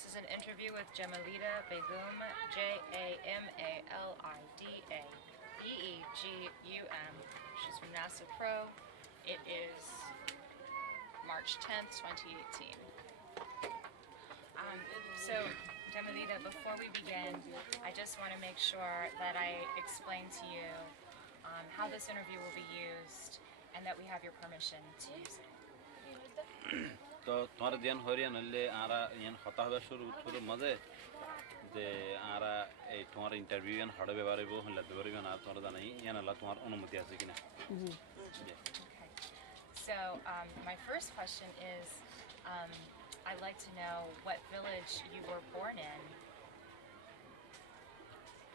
This is an interview with Jamalida Begum, Jamalida Begum. She's from NASA Pro. It is March 10th, 2018. So, Jamalida, before we begin, I just want to make sure that I explain to you how this interview will be used and that we have your permission to use it. तो तुम्हारे दियन हो रही है नल्ले आरा यन होता हुआ शुरू मजे दे आरा तुम्हारा इंटरव्यू यन हड़े बेबारे वो हम लद्दे बारे में ना तुम्हारा दाना ही यन अल्लाह तुम्हारा अनुमति आसे कि ना जी So my first question is I'd like to know what village you were born in.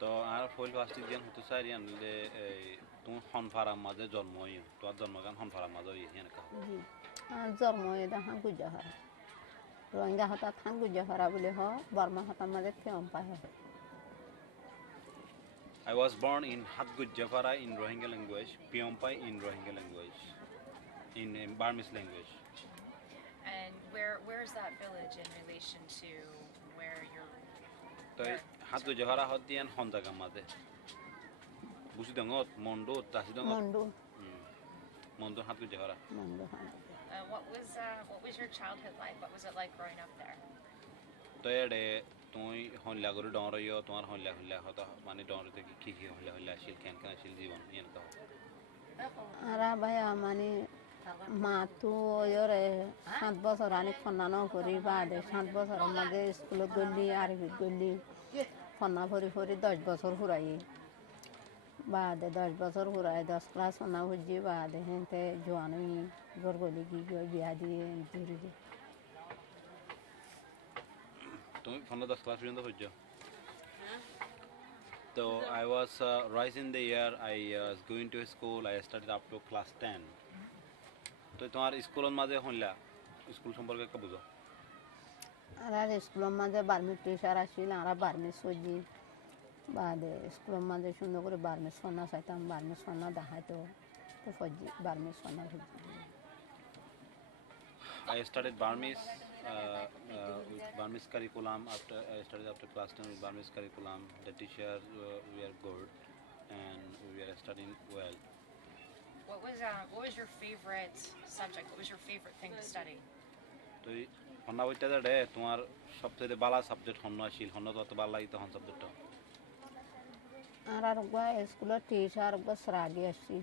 तो आरा फुल वास्ती दियन होते सारे यन ले तुम हनफारा मजे जन्म हुई तो आज जन्म का हनफारा मजे हुई है ना कहा जर्मोय दा हां गुजहरा रोहिंग्या हता थान गुजहरा बोले हो बर्मा हता मजे प्योंपा है I was born in Hatgut Jafara in Rohingya language, Pyompai in Rohingya language, in Burmese language. And where is that village in relation to where you're? So Hatgut Jafara hoti an Honda gamade. Busi dangot Mondo tasidong. Mondo. Mondo Hatgut Jafara. Mondo. What was your childhood like? What was it like growing up there? तो ये तुम हन लागोरे don रही हो तुम्हारा हन लाग होता माने डॉन रहते कि हन लाग शील कैन कैन शील जीवन ये ना कहो अरा भाई माने मातु योरे 7 বছর আনি ফন্নানো করি বাদে 7 বছর আমাদের স্কুলে গলি আরবি গলি ফন্না ভরি ভরি 10 বছর হুরাই বাদে 10 বছর হুরাই 10 ক্লাস ফন্না হুজি বাদে হেনতে জওয়ানি গরগলি কি বিয়া দিয়ে জুরি तुम फन्ना 10 क्लास पर्यंत होज्जो तो I was rise in the year I was going to school I studied up to class 10 तो तुम्हारे स्कूल माजे होनला स्कूल संपर्क कब बुझो अरे स्कूल माजे बारमी टीचर आशिल आरा बारमी सोजी बादे स्कूल माजे सुंदर करे बारमी सोना साइतम बारमी सोना दहा तो फौजी बारमी सोना I studied Burmese with Burmese curriculum after I studied after class 10 with Burmese curriculum. The teachers were good and we were studying well. What was your favorite subject? What was your favorite thing to study? तो हन्ना बोलते थे day तुम्हार सबसे बाला subject हन्ना शील हन्ना तो बाला ही तो हन subject हो आरा रुका स्कूल टीचर रुका सरागी अच्छी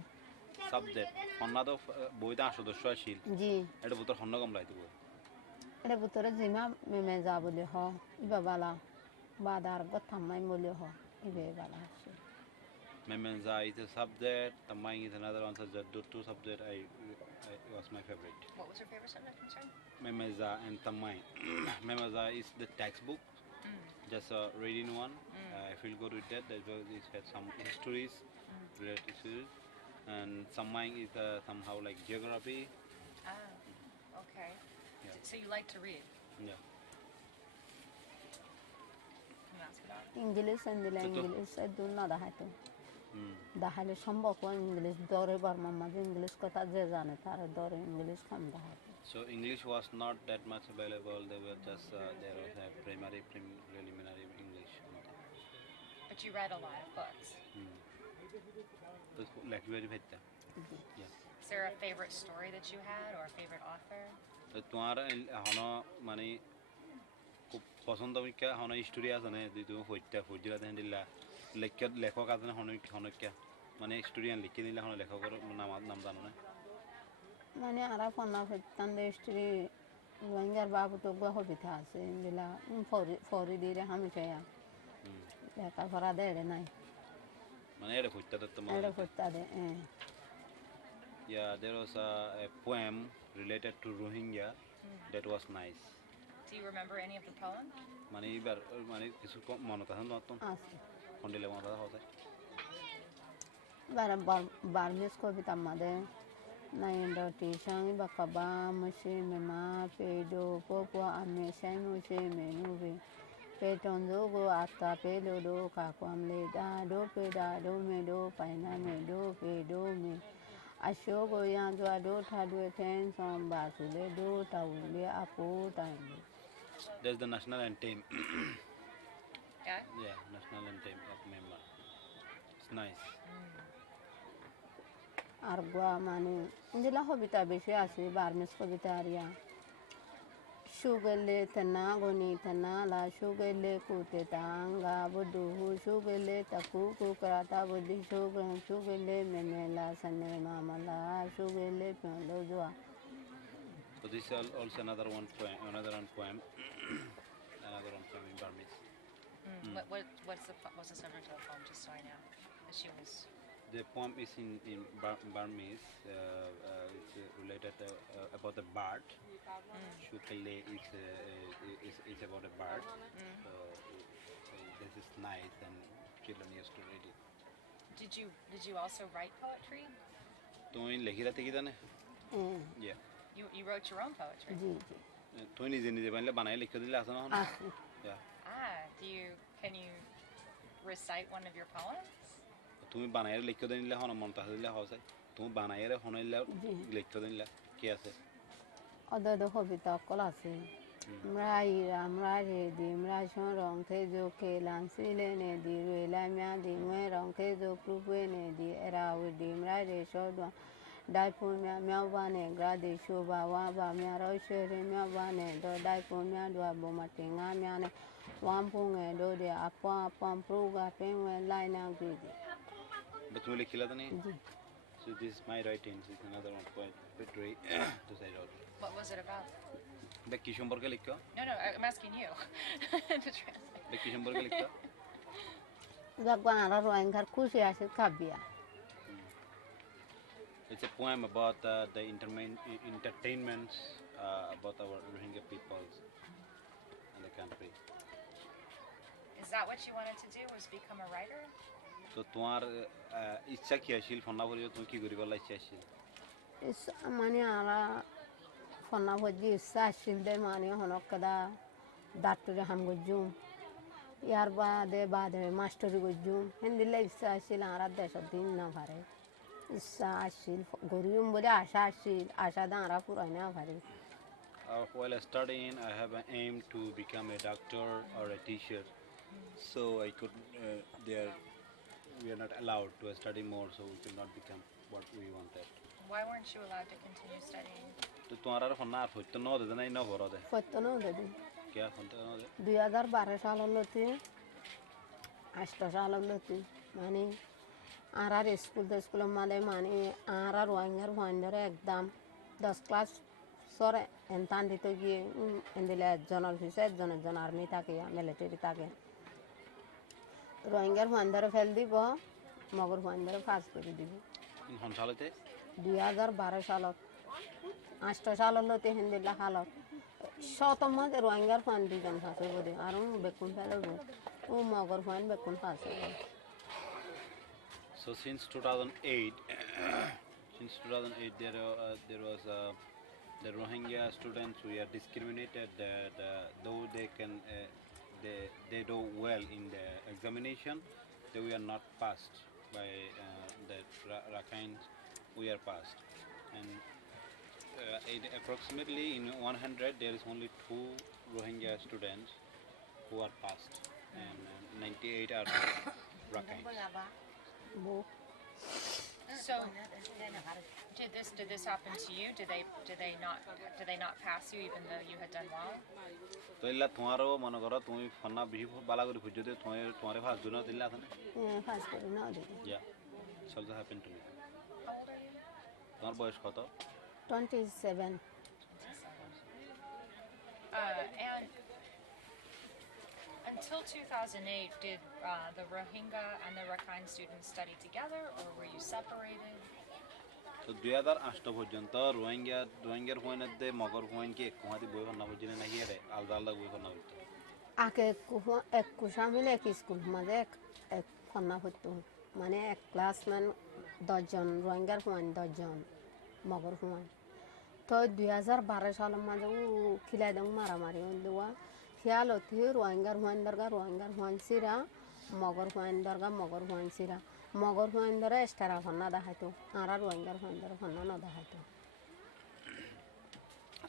सब्जेक्ट हन्ना तो बोईता सदस्य शील जी ऐड बुतर हन्ना कम लाइट हुआ ऐड बुतर जिमा में जा बोले हो इबा बाला बादार गत्थामाई बोले हो इबे बाला अच्छी Memenza is a subject, Tamai is another one subject. The two subjects I was my favorite. What was your favorite subject, I'm sorry? Memenza and Tamai. Memenza is the textbook, just a reading one. I feel good with that. That it has some histories, related histories. And Tamai is somehow like geography. Ah, okay. Yeah. So you like to read? Yeah. Can you ask about it? English and the English I do not have to. दाहले संभव को English दौरे Burma में English को ताज़े जाने तारे दौरे English कम दाहले So English was not that much available. They were just there was a primary, preliminary English. But you read a lot of books. So like very better. Yeah. Is there a favorite story that you had or a favorite author? तो तुम्हारा हना माने को पसंद है क्या हना history आज़ ने दितो फौजिला तो हिंदिला लेखक आज़ ने हना क्या माने हिस्ट्रियन लिखी दिला हना लेखक और नाम जानो ने माने आरा फन्ना फैक्टन हिस्ट्री वंगर बाबू तो बहुत भी था से दिला फौरी दे रहे हम चाहिए लेखक फरा दे रहे नहीं माने ये फौजता तो तुम्हारा ये फौजता दे Yeah, there was a poem related to Rohingya that was nice. Do you remember any of the poem? माने किसी को मानो था ना तो होंडे ले मानो था होता है बारमेस को भी तम्मादे नाइंडो टीचंग बकबा मुझे मेमा पेडो पोपो अमेशा मुझे मेनूबे पेटोंजो गो आता पेलोडो काकुमले डाडो पेडाडो मेडो पाइना मेडो पेडो में Ashogo yanzu ado tadwe ten son basule do tawule apo tangu That's the national anthem. Yeah? Yeah, national anthem of Myanmar. It's nice. আর গোয়া মানে যেগুলা কবিতা বেশি আছে বার্মিস কবিতা আরিয়া সুগেলে তেনা গনি তেনা লা সুগেলে কুতে তাঙ্গা বধু সুগেলে তাকু কুকরাতা বধি সুগেলে মেমেলা সনে মামালা সুগেলে পেলো জোয়া. So this is also another one poem, another one poem in Burmese. What's the subject of the poem, just so I know? That she was... The poem is in Burmese. It's related about the bird. Shukele is about a bird. So this is nice, and children used to read it. Did you also write poetry? तुम लिखी रहती किधर ने? Yeah. You wrote your own poetry? জি জি तुम निजे बनाए बनाए लिख दिले आसन हो ना? আছে Yeah. Can you recite one of your poems? तुम बनाए लिख दिले हो ना मन ताह दिले हो से तुम बनाए रे होने लिख दिले क्या से? অদদ কবিতা অকল আছে আমরা রেদি আমরা রংকে জোকে লাঞ্চিলে নে দি রইলা মিয়া দি মে রংকে জোক রূপে নে দি এরা উদি আমরা রে সদা ডাইপো মিয়া মিয়া বানে গ্রাদে শোভা ওয়া বা মিয়া রইশরে মিয়া বানে দ ডাইপো মিয়া দোয়া বোমাতে ngা মিয়া নে ওয়াম পুঙে দো দে আপা পাম প্রোগা পেঙে লাইনা গুদি. But तुम लिखी लाते नहीं? জি So this is my writing. This is another one poetry. To say out. What was it about? The Kishombar के लिखा? No, I'm asking you to translate. The Kishombar के लिखा? জাগবানারা রোহিঙ্গার খুশি আছে কাবিয়া. It's a poem about the entertainments about our Rohingya peoples in the country. Is that what you wanted to do, was become a writer? So तुम्हार इच्छा क्या है? फन्ना बोलियो तुम की गरीब वाला इच्छा है? মানে আরা ফনা ভজি সাশিল দে মানে হনক কদা ডাক্তারে হাম গজুম ইয়ার বাদে মাস্টারি গজুম হিন্দিলে ইচ্ছা আসিল আরা দেশ দিন না পারে ইচ্ছা আসিল গরিম বলে আশা আসিল আশা দা আরা পুরাই না পারে. While studying, I have an aim to become a doctor or a teacher. So I could we are not allowed to study more, so we could not become what we wanted. Why weren't you allowed to continue studying? तो तुम्हारा फन्ना तो नौ दे ना इन्ना हो रहा है ফতনো দেদি क्या फन्ना नौ दे 2012 সাললতি 8 সাললতি মানে আরার স্কুল মানে মানে আরার ওয়াঙ্গার ওয়ান্ডারে একদম 10 ক্লাস সরে এন্তান দিতে গিয়ে এন্দিলে একজন অফিসার একজন আর্মি থাকে মিলিটারি থাকে রোহিঙ্গার ওয়ান্ডারে ফেল দিব মগর ওয়ান্ডারে পাস করে দিব. इन हम साले थे 2012 সালত 8 সাললতি হিন্দিলা হালত শতম রোহিঙ্গার ফান দিজন ফাসে বলে আর বেকুন ফেলব ও মগর fun বেকুন ফাসে. So since 2008 there was the Rohingya students we are discriminated though they can they do well in the examination they we are not passed by the Rakhine. We are passed, and approximately in 100 there is only 2 Rohingya students who are passed, and 98 are Rakhine. So, did this happen to you? Did they not pass you even though you had done well? तो इल्ला तुम्हारो मन करो तुम फन्ना भी बाला करी खुजो दे तुम्हारे पास दुना दिल्ला था ना ফাস করে না দিদি. yeah it's also happened to me. How old are you? तुम्हार बयस कत 27 And until 2008, did the Rohingya and the Rakhine students study together, or were you separated? तो 2008 পর্যন্ত রোহিঙ্গার হইনাতে মগর হইন কি কোহাদি বই ফন্না বুঝিনে না গিয়ে আলাদা বই ফন্না হইতো আগে এক কুশামিল এক স্কুল মাঝে এক ফন্না হতো মানে এক ক্লাস মান 10 জন রোহিঙ্গার হুয়ান 10 জন মগর হুয়ান তো 2012 সালের মাঝে ও খিলাই দং মারামারি হইলো খেয়াল হতি রোহিঙ্গার হুয়ান সিরা মগর হুয়ান সিরা মগর হুয়ান দরা এস্টারা ফন্না দেখাইতো আর রোহিঙ্গার হুয়ান দরা ফন্না না দেখাইতো.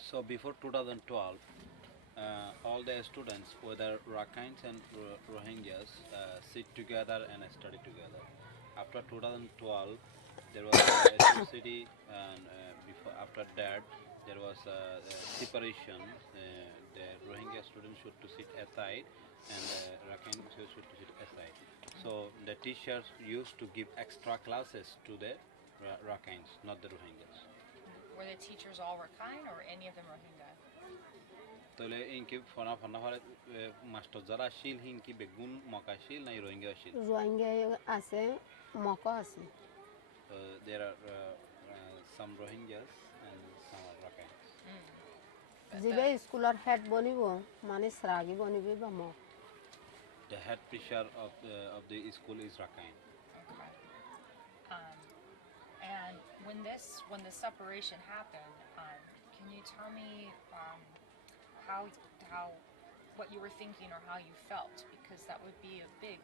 So before 2012 all all the students, whether Rakhines and Rohingyas, sit together and study together. After 2012, there was atrocity, and after that, there was separation. The Rohingya students should to sit aside, and Rakhine should to sit aside. So the teachers used to give extra classes to the Rakhines, not the Rohingyas. Were the teachers all Rakhine or any of them Rohingya? তাহলে ইনকি ফনা ফনা ফলে master যারা আসিল হিনকি বেগুন মকা আসিল না রোহিঙ্গা আসিল রোহিঙ্গা আছে mock আছে there are some Rohingyas and some are Rakhine. যিবে স্কুলৰ head বনিব মানে শ্ৰাগী বনিবি বা mock The head teacher of the school is Rakhine. Okay. And when the separation happened, can you tell me how what you were thinking or how you felt, because that would be a big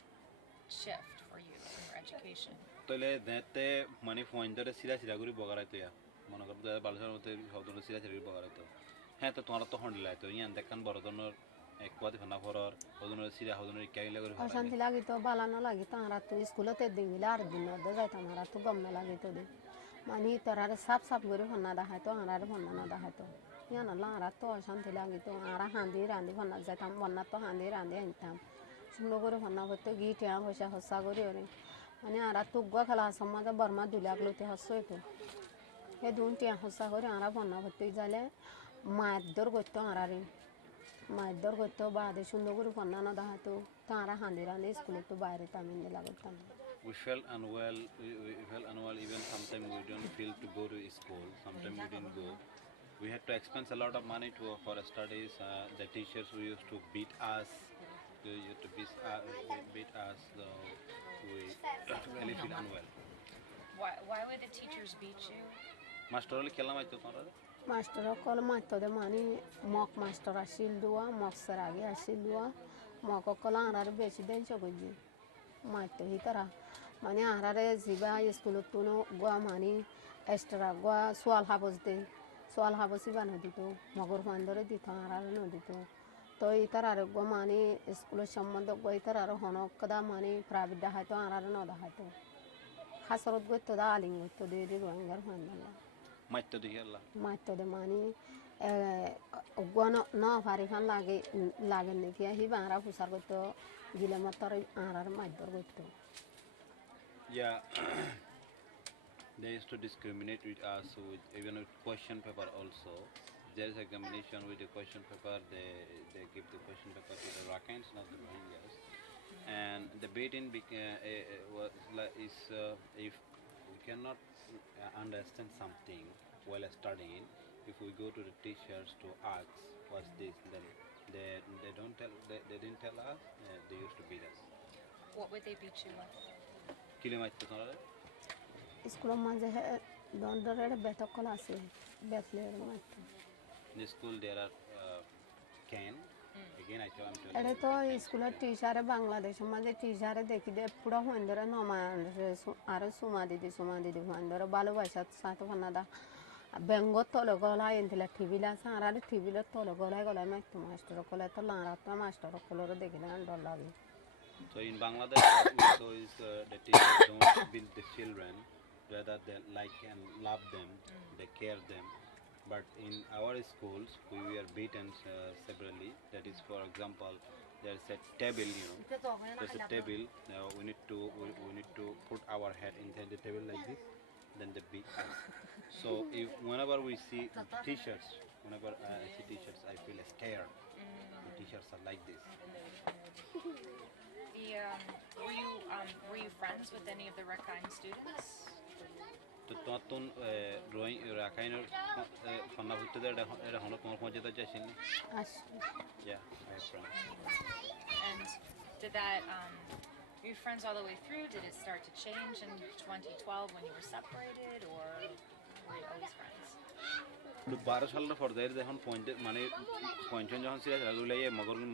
shift for you in your education. তাহলে দেতে মানে পয়েন্টরে সিরা সিরা করে বগারাইতো ইয়া মনে করো দাদা বালসার মধ্যে শব্দটা সিরা সিরা করে বগারাইতো হ্যাঁ তো তোমার তো হন্ডলাইতো ইয়ান দেখান বড় ধরনের এক কোয়াতে ফনা ফরর ওজনের সিরা ওজনের ইকাইলা করে অশান্তি লাগিতো বালানো লাগিতো আমরা তো স্কুলতে দিন আর দিন যাইতাম আমরা তো গম না লাগিতো দে মানে তারারে সাফ সাফ করে ফনা দেখাইতো আর ফনা না দেখাইতো ইয়ান আমরা তো অশান্তি লাগিতো আর হাঁদি রাঁধি ফনা যাইতাম বন্যা তো হাঁদি রাঁধি আনতাম সুন্দর করে ফনা করতো গি টিয়া পয়সা হসা করে ওরে মানে আর তুগুয়া খেলা সমাজ বর্মা দুলাগলোতে হসো তো হে দুন টিয়া হসা করে আর ফনা করতে যাইলে মায়ের দর করতো আরারে মায়ের দর করতো বাদে সুন্দর করে ফনা না দেখাইতো তারা হাঁদি রাঁধি স্কুলে তো বাইরে Tamil লাগতাম We felt unwell. We felt unwell. Even sometimes we don't feel to go to school. Sometimes we didn't go. We had to expense a lot of money for studies. The teachers who used to beat us, beat us. So we really feel unwell. Why would the teachers beat you? Master only kella mai to tora. Master call মারতো দে মানে mock master আসিল দুয়া mock সরাগে আসিল দুয়া mock call আর বেশি দিন চকজি মারতো হি তারা মানে আহারে জিবা স্কুলত কোনো গোয়া মানে এক্সট্রা গোয়া সোয়াল হাবসি বানা দিত মগর ফান্দরে দিত আর দিত তো ইতার আর গো মানে স্কুলের সম্বন্ধ গো ইতার আর হনক কদা মানে প্রাইভেট দেখাইতো আর ন দেখাইতো হাসরত গইতো দা আলিং গইতো দে রোহিঙ্গার ফান্দালা মারতো দেখি আল্লাহ মারতো দে মানে গো ন ফারি ফান লাগে নাকি হিবা আর ফুসার গইতো গিলে মতর আর মারদর গইতো Yeah. They used to discriminate with us with even with question paper also. There is examination with the question paper. They give the question paper to the Rakhines, not the Rohingyas. And the beating was like if we cannot understand something while studying, if we go to the teachers to ask what's this, then they don't tell. They didn't tell us. They used to beat us. What would they beat you with? Kilometer tonale. স্কুলের মাঝে দণ্ডরের বেতকল আছে বেতলের মাত্র In the school there are can. Again I told him এটা তো স্কুলের টিচারে বাংলাদেশের মাঝে টিচারে দেখি দে পুরো হইন্দরে নমান আর সুমা দিদি হইন্দরে ভালোবাসা সাথে ফানাদা বেঙ্গত তলে গলায় এনতিলা টিভিলা সারার টিভিলা তলে গলায় মাইতো মাস্টার কলে তো লারাত মাস্টার কলরে দেখিলে ডর লাগে So in Bangladesh, what we saw is the teachers don't build the children, rather they like and love them, they care them. But in our schools, we were beaten severally. That is, for example, there's a table, there's a table. We need to put our head inside the table like this. Then they beat us. So whenever we see teachers, I see teachers, I feel scared. The teachers are like this. Were you friends with any of the Rakhine students? তো তখন রাখাইনের ফন্না হইতে এটা হলো তোমার পৌঁছে তো চাইছিনি Yeah, I have friends. And did that were you friends all the way through? Did it start to change in 2012 when you were separated, or were you always friends? 12 সালের পর্যায়ে যখন মানে পঞ্চম যখন ছিল রাগুলে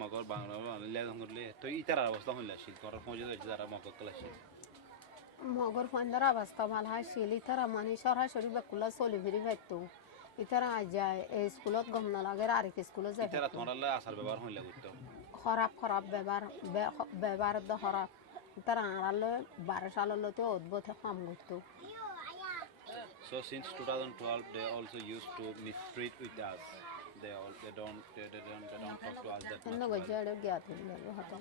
মগর বাংলা লে ধরলে তো ইতার অবস্থা হইল আসি তোর পৌঁছে যারা মগর কল আসি মগর ফান্দার অবস্থা ভালো হয় শিলি তারা মানে সরাসরি বেকুলা চলি ফিরি পাইতো ইতারা যায় এই স্কুলত গম নালাগে আর এক স্কুলত যায় ইতারা তোমারলে আসার ব্যবহার হইলে করতে খরাব খরাব ব্যবহার দ খরাব ইতারা আড়ালে 12 সালতে অদ্ভুত কাম করতো So since 2012 they also used to mistreat with us. They don't talk to us that এন্ন much. গজাড়ে গিয়া দিলে হতো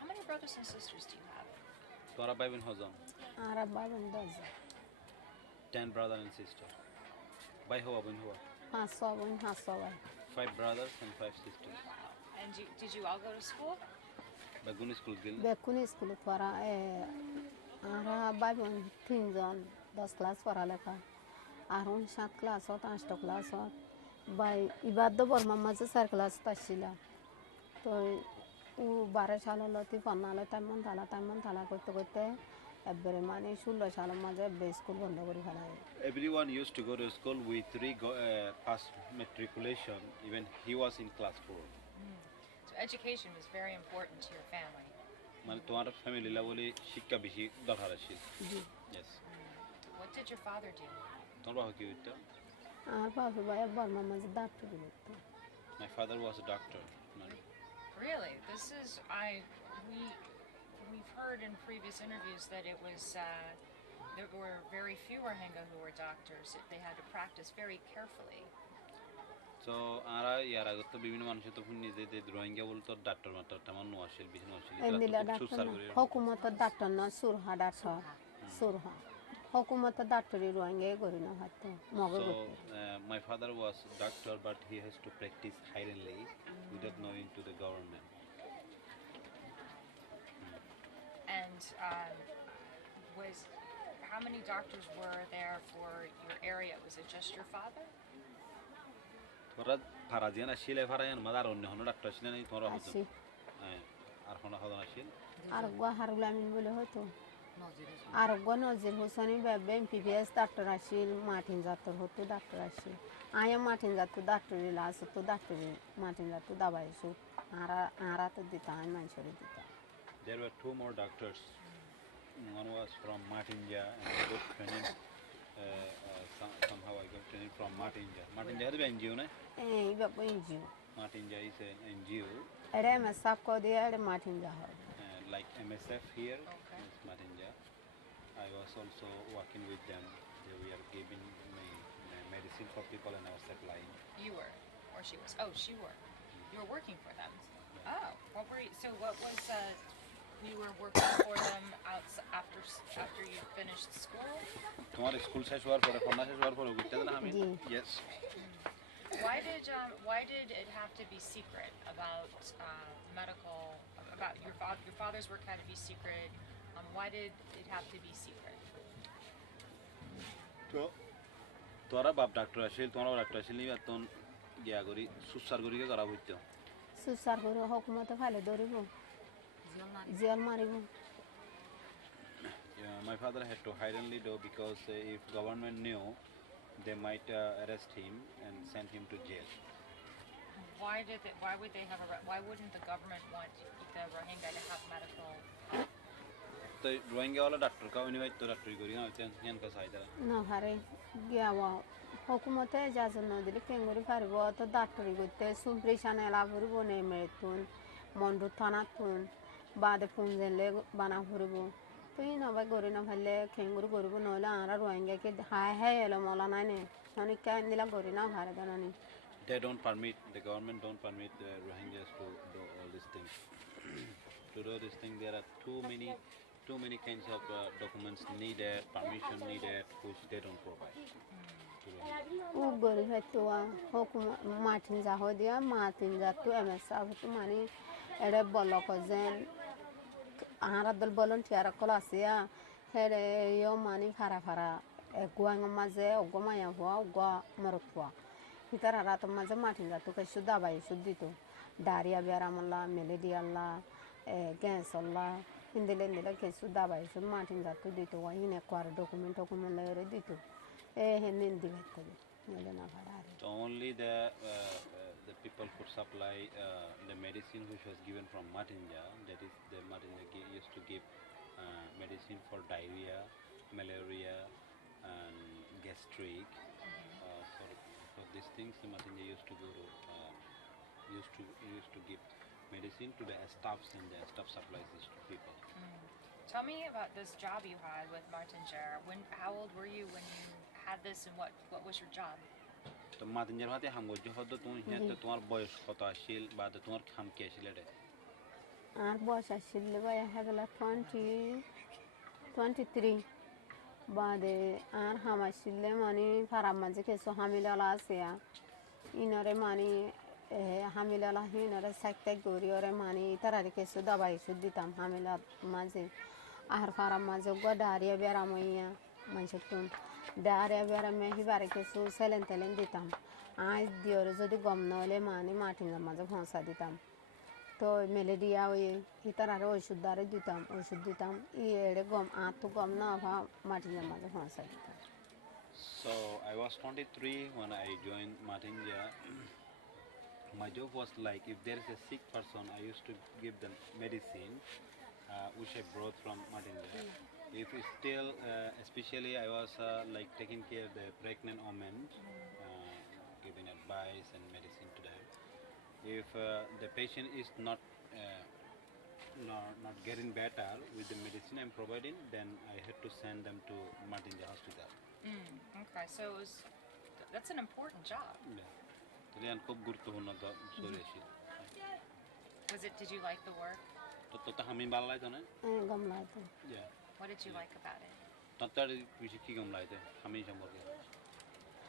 How many brothers and sisters do you have? Tora bhai bin hozam আর বাবন দাজ 10 brother and sister. Bhai ho bin ho. 500 5 brothers and 5 sisters. And did you all go to school? Bagun school gil. বেকুনি school পড়া আর বাবন 3 জন 10 class পড়ালেখা আর 7 ক্লাসত 8 ক্লাসত by ইবাদ Varma মাঝে 4 class তাছিল তো ও 12 সালতে ফনালে তেমন থালা করতে করতে একবারে মানে 16 সালের মাঝে স্কুল বন্ধ করে ফেলায় Everyone used to go to school with past matriculation. Even he was in class 4. So education was very important to your family. মানে তোমার ফ্যামিলি লেভেলে শিক্ষা বেশি দরকার আছে জি yes What did your father do? তোমার বাবা কি হইতো আর বাবা ভাই বর্মা মাঝে ডাক্তার দিত my father was a doctor Really? We've heard in previous interviews that it was there were very few Rohingya who were doctors. They had to practice very carefully. so ara yara gotto bibhinno manushe to phunni je Rohingya বলতো doctor মাত্র তেমন no আসিল বিহীন আসিল এন্দিলা doctor হুকুমত doctor না সুরহা doctor সুরহা হুকুমত ডাক্তারি রোহিঙ্গা করি না হাত মগে so my father was a doctor but he has to practice silently without knowing to the government And how many doctors were there for your area? Was it just your father? তোরা ফারাজিয়ান আসিল ফারাজিয়ান mother অন্য হনো doctor আসিল না তোরা হতো আসি আর হনো হদন আসিল আর গো হারুল আমিন বলে হতো আর গো নজির হোসেনি বাবে এমপিবিএস ডাক্তার আসিল মাটিন জাতর হতো ডাক্তার আসিল আয়া মাটিন জাতর ডাক্তারি লাস তো ডাক্তারি মাটিন জাতর দাবাই সু আরা তো দিতা আমি মানুষের দিতা there were 2 more doctors one was from Matinja and I got training somehow I got training from Matinja is an NGO na এই বাবা ইনজিও Matinja is an NGO এরে মেসাব কো দিয়া এরে মাটিন যা হয় like MSF here Okay. is Matinja I was also working with them they were giving me medicine for people and I was supplying You were, or she was? Oh, she were. You were working for them. Oh, what were you? So what was you were working for them after you finished school? তোমার school শেষ হওয়ার পরে পড়া শেষ হওয়ার পরে ঘুরতে না আমি জি yes Why did it have to be secret about medical? About your father's work had to be secret. Why did it have to be secret? তো তোরা বাপ ডাক্তার আসিল তোমার ডাক্তার আসিল নিবা তখন গিয়া করি সুসার করি করা হইতো সুসার করে হুকুমতে ফাইলে ধরিব jail মারিব my father had to hurriedly do because if government knew they might arrest him and send him to jail Why wouldn't the government want the Rohingya to have medical? তো রোহিঙ্গা वाला ডাক্তার কা উনি তো ডাক্তারি করি না তেন কা সাইদা না হারে গিয়াওয়া হুকুমতে ইজাজত না দিলে কেঙ্গুরি পারিব তো ডাক্তারি করতে সুপ্রিশান এলা ফুরিব নে মেতুন মন্ডু থানা তুন বাদে ফোন জেলে বানা ফুরিব তো ই নবাই গরি না ভালে কেঙ্গুরি করিব নহলে আর রোহিঙ্গাকে হাই এলো মলা নাই নে অনেক কান দিলা গরি না ভারে দানানি they don't permit the government don't permit the Rohingyas to do all these things to do this thing there are too many kinds of documents needed permission needed which they don't provide to Rohingyas. ও গরি হয়তোয়া হুকুম মাটিন যা হয় দিয়া মাটিন যা তো এমএসআ হতো মানে এড়ে বলক যেন আহারাদল ভলান্টিয়ার কল আসিয়া হেরে ইয় মানে ফারা গুয়াং মাঝে অগমায়া হওয়া অগা মরতুয়া ভিতর রাত মাঝে মাটিন যা তো কিছু দাবাই ওষুধ দিত ডায়রিয়া বেরামল্লা ম্যালেরিয়াল্লা গ্যাসল্লা হিন্দিলে কিছু দাবাই ওষুধ মাটিন যা তো দিত ইনে কোয়ার ডকুমেন্ট লেরে দিত হেনিন দিবে তবে নলে না ভাড়া Only the people could supply the medicine which was given from Matinja. That is, the Matinja used to give medicine for diarrhea, malaria, and gastric. For these things, the Matinja used to go to used to give medicine to the staffs, and the staff supplies this to people. Tell me about this job you had with Martinger. How old were you when you had this, and what was your job? তো মাতিঞ্জার হাতে হাম গজ্জ হদ তুমি হিয়াতে তোমার বয়স কত আসিল বা তোমার খাম কে আসিল রে আর বয়স আসছিল ভাই হেবেলা 23 বাদে আর হাম আসছিল মানে ফারাম মাঝে কিছু হামিলালা আছে ইনরে মানে হামিলালা হিনরে সাইতে গরি ওরে মানে তারারে কিছু দাবাই সুদ দিতাম হামিলা মাঝে আর ফারাম মাঝে গডারিয়া বেরামইয়া মানুষটুন ডারিয়া বেরামে হিবারে কিছু সেলেন তেলেন দিতাম আজ দিওরে যদি গম নলে মানে মাটিনের মাঝে ভংসা দিতাম তো ম্যালেরিয়া ওই তারারে ওষুধ দ্বারে দিতাম এড়ে গম আর তো গম না ভা মাটিনের মাঝে ভংসা দিতাম. So I was 23 when I joined Matinja. My job was like, if there is a sick person, I used to give them medicine, which I brought from Matinja. If it's still, especially I was like taking care of the pregnant women, giving advice and medicine to them. If the patient is not getting better with the medicine I'm providing, then I had to send them to Matinja Hospital. Okay, so that's an important job. Yeah. খুব গুরুত্বপূর্ণ শরীর ছিল. Did you like the work? তো আমি ভালো লাগতো না. গম লাগতো. Yeah. What did you like about it? তার বেশি কি গম লাগতো আমি সম্পর্কে.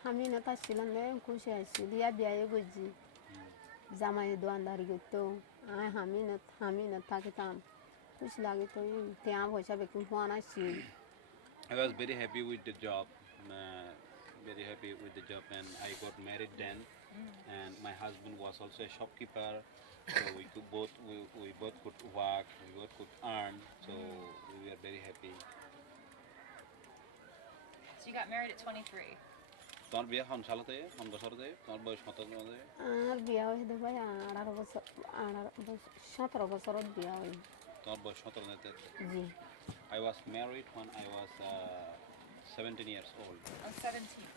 আমি না তাছিলাম না খুশি আছি দিয়া বিয়ে গজি জামাই দোয়ানদারি গতো আমি না থাকিতাম খুশি লাগিতো তিয়া পয়সা বেকিং হওয়া ছিল. I was very happy with the job. And I got married then. And my husband was also a shopkeeper, so we both could work, we both could earn, so we were very happy. So you got married at 23. তোমার বিয়ে কোন সালেতে কোন বছরে তোমার বয়স কত হবে? আর বিয়ে হইছে ভাই 17 বছর বিয়ে হই. তোমার বয়স 17 নাতে? জি. I was married when I was 17 years old. Oh, 17.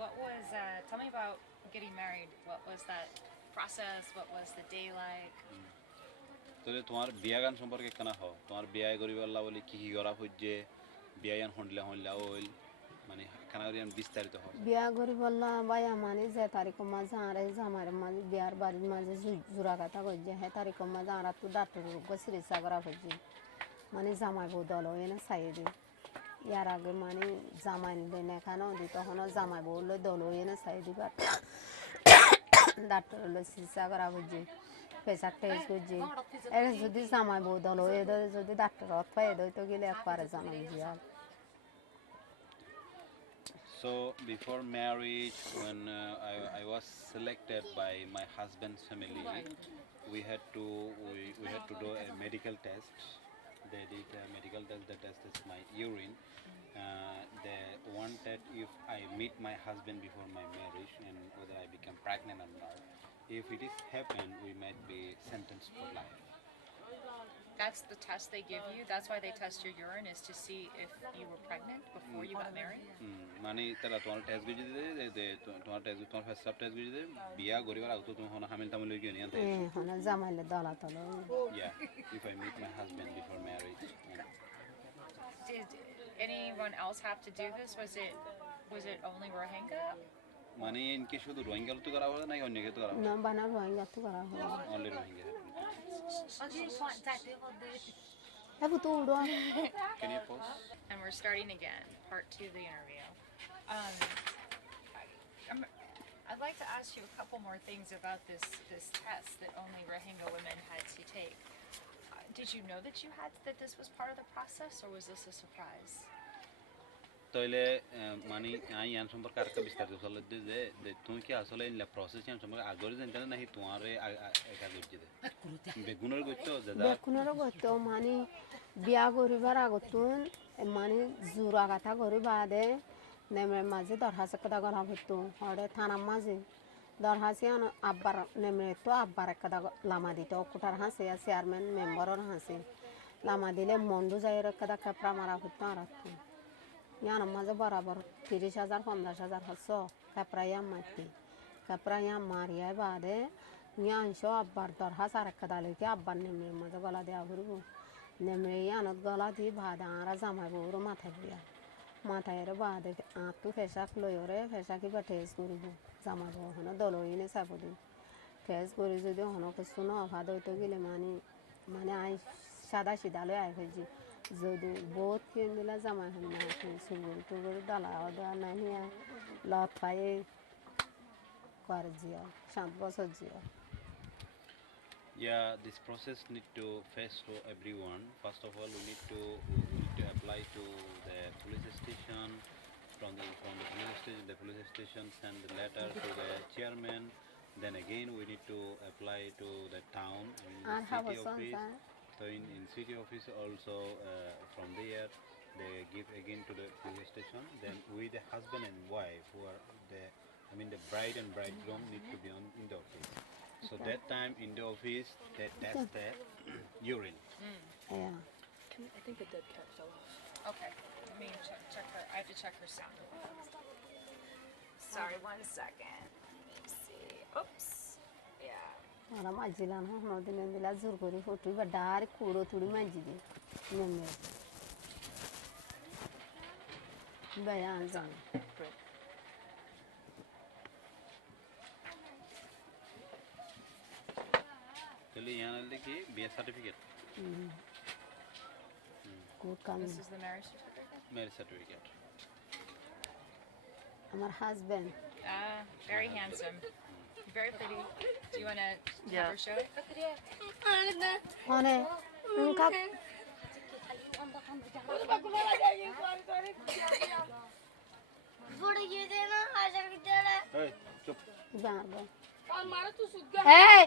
What was, tell me about getting married. What was that process? What was the day like? তাহলে তোমার বিয়া গান সম্পর্কে কেন হয়? তোমার বিয়া করিবাল্লা বলি কি করা হচ্ছে? বিয়ান হন্ডলা ওইল মানে কানারিয়ান বিস্তারিত হয়. বিয়া করিবাল্লা ভাইয়া মানে যে তারিখ মাঝে আরে জামার মাঝে বিয়ার বাড়ির মাঝে জুরা কথা কইছে হে তারিখ মাঝে আরা তো ডাক্তার গসরি সাগরা হচ্ছে মানে জামাই বদল হয় না সাইডে ইয়ার আগে মানে জামাই দেনে খানো দিত তখন জামাই বললে দল হয় না সাইডে বা ডাক্তার হলো সাগরা হচ্ছে পেশার টেস্ট করছে এর যদি জামাই বদল হয় যদি ডাক্তার অথবা এদের তো গেলে একবারে জামাই দিয়া. So before marriage, when I was selected by my husband's family, we had to do a medical test. They did a medical test. The test is my urine. They wanted if I meet my husband before my marriage and whether I become pregnant or not. If it is happened, we might be sentenced for life. That's the test they give you? That's why they test your urine, is to see if you were pregnant before you got married? মানে তারা তোমার test গুজি দে তোমার test তোমার first sub test গুজি দে বিয়া করিবার আগে তো তুমি হনা হামিল তামিল কি নিয়া তাই হনা জামাইলে দলা তলো. Yeah, if I meet my husband before marriage. Did anyone else have to do this? Was it only Rohingya? মানে ইনকি শুধু রোহিঙ্গা তো করা হবে না অন্য কেউ তো করা হবে না বানা রোহিঙ্গা তো করা হবে only Rohingya. Can you pause? And we're starting again, part 2 of the interview. I'd like to ask you a couple more things about this test that only Rohingya women had to take. Did you know that this was part of the process, or was this a surprise? তাইলে মানে I আন সম্পর্কে আরেকটা বিস্তারিত বলে যে তুমি কি আসলে এই প্রসেস এর সম্পর্কে আগরে জানতে না তোমারে একা করতে দে বেগুনের গইতো দাদা বেগুনের গইতো মানে বিয়া করিবার আগতুন মানে জুরা কথা করি বাদে নেমে মাঝে দরহাসে কথা করা হতো হরে থানা মাঝে দরহাসে আব্বার নেমে তো আব্বার কথা লামা দিত কোটার হাসে চেয়ারম্যান মেম্বারর হাসে Lama dile mondu zayre kada kapra mara hutna aratu. Yana maza barabar 30,000 15,000 hasso kapra yammati. Kapra yammariya bade yan sho abbar dor hasara kadale ki abbar nemme maza gola de avuru. Nemme yana gola di bada ara zama buru matabiya. Matayre bade atu fesak loyore fesaki bates gurubu. Zama bo hono dolo ine sabudi. Fes guru jodi hono kusuno afado to gile mani ay shada shidalo ay feji. Zodu both kindila zama hanna subur tubur dala oda nani lot paye kwarjia shant bosojia. Yeah, this process need to face to everyone. First of all, we need to apply to the police station. From the police station send the letter to the chairman. Then again, we need to apply to the town and city office. So in city office also from there they give again to the police station. Then we the husband and wife who are the bride and bridegroom need to be in the office. So that time in the office they test the urine. Yeah. I think the dead cat fell off. Okay, let me check her. I have to check her sound. Sorry, 1 second. Let me see. Oops. Yeah. Ora majilan hono dinen dila zurgori fotu ba dar kuro turi manjidi. Nemme. Bayan zan. Right. Kali यहाँ लिखी BS certificate. Good come. This is the marriage certificate? Marriage certificate. Our husband. Very handsome. Very pretty. Do you want to Yeah. have her show it? Hone. Unka Hey, chup. barbo. Hey!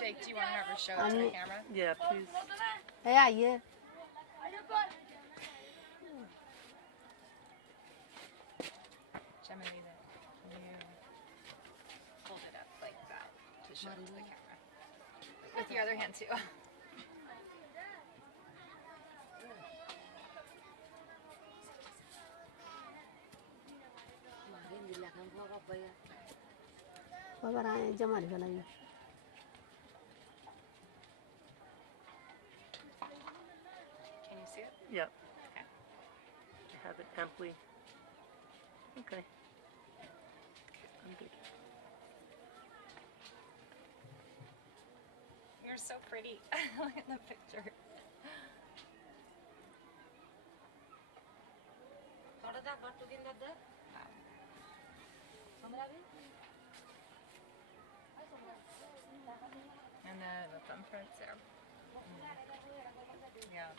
Jake, do you want to have her show it to the camera? Yeah, please. Hey, aye. Jamalida, can you hold it up like that to show it to the camera? With your other hand too. Babara Jamal galay. Can you see it? Yeah. Okay. I have it amply. Okay. I'm good. You're so pretty. Look at the picture. And then the thumbprints there. Yeah.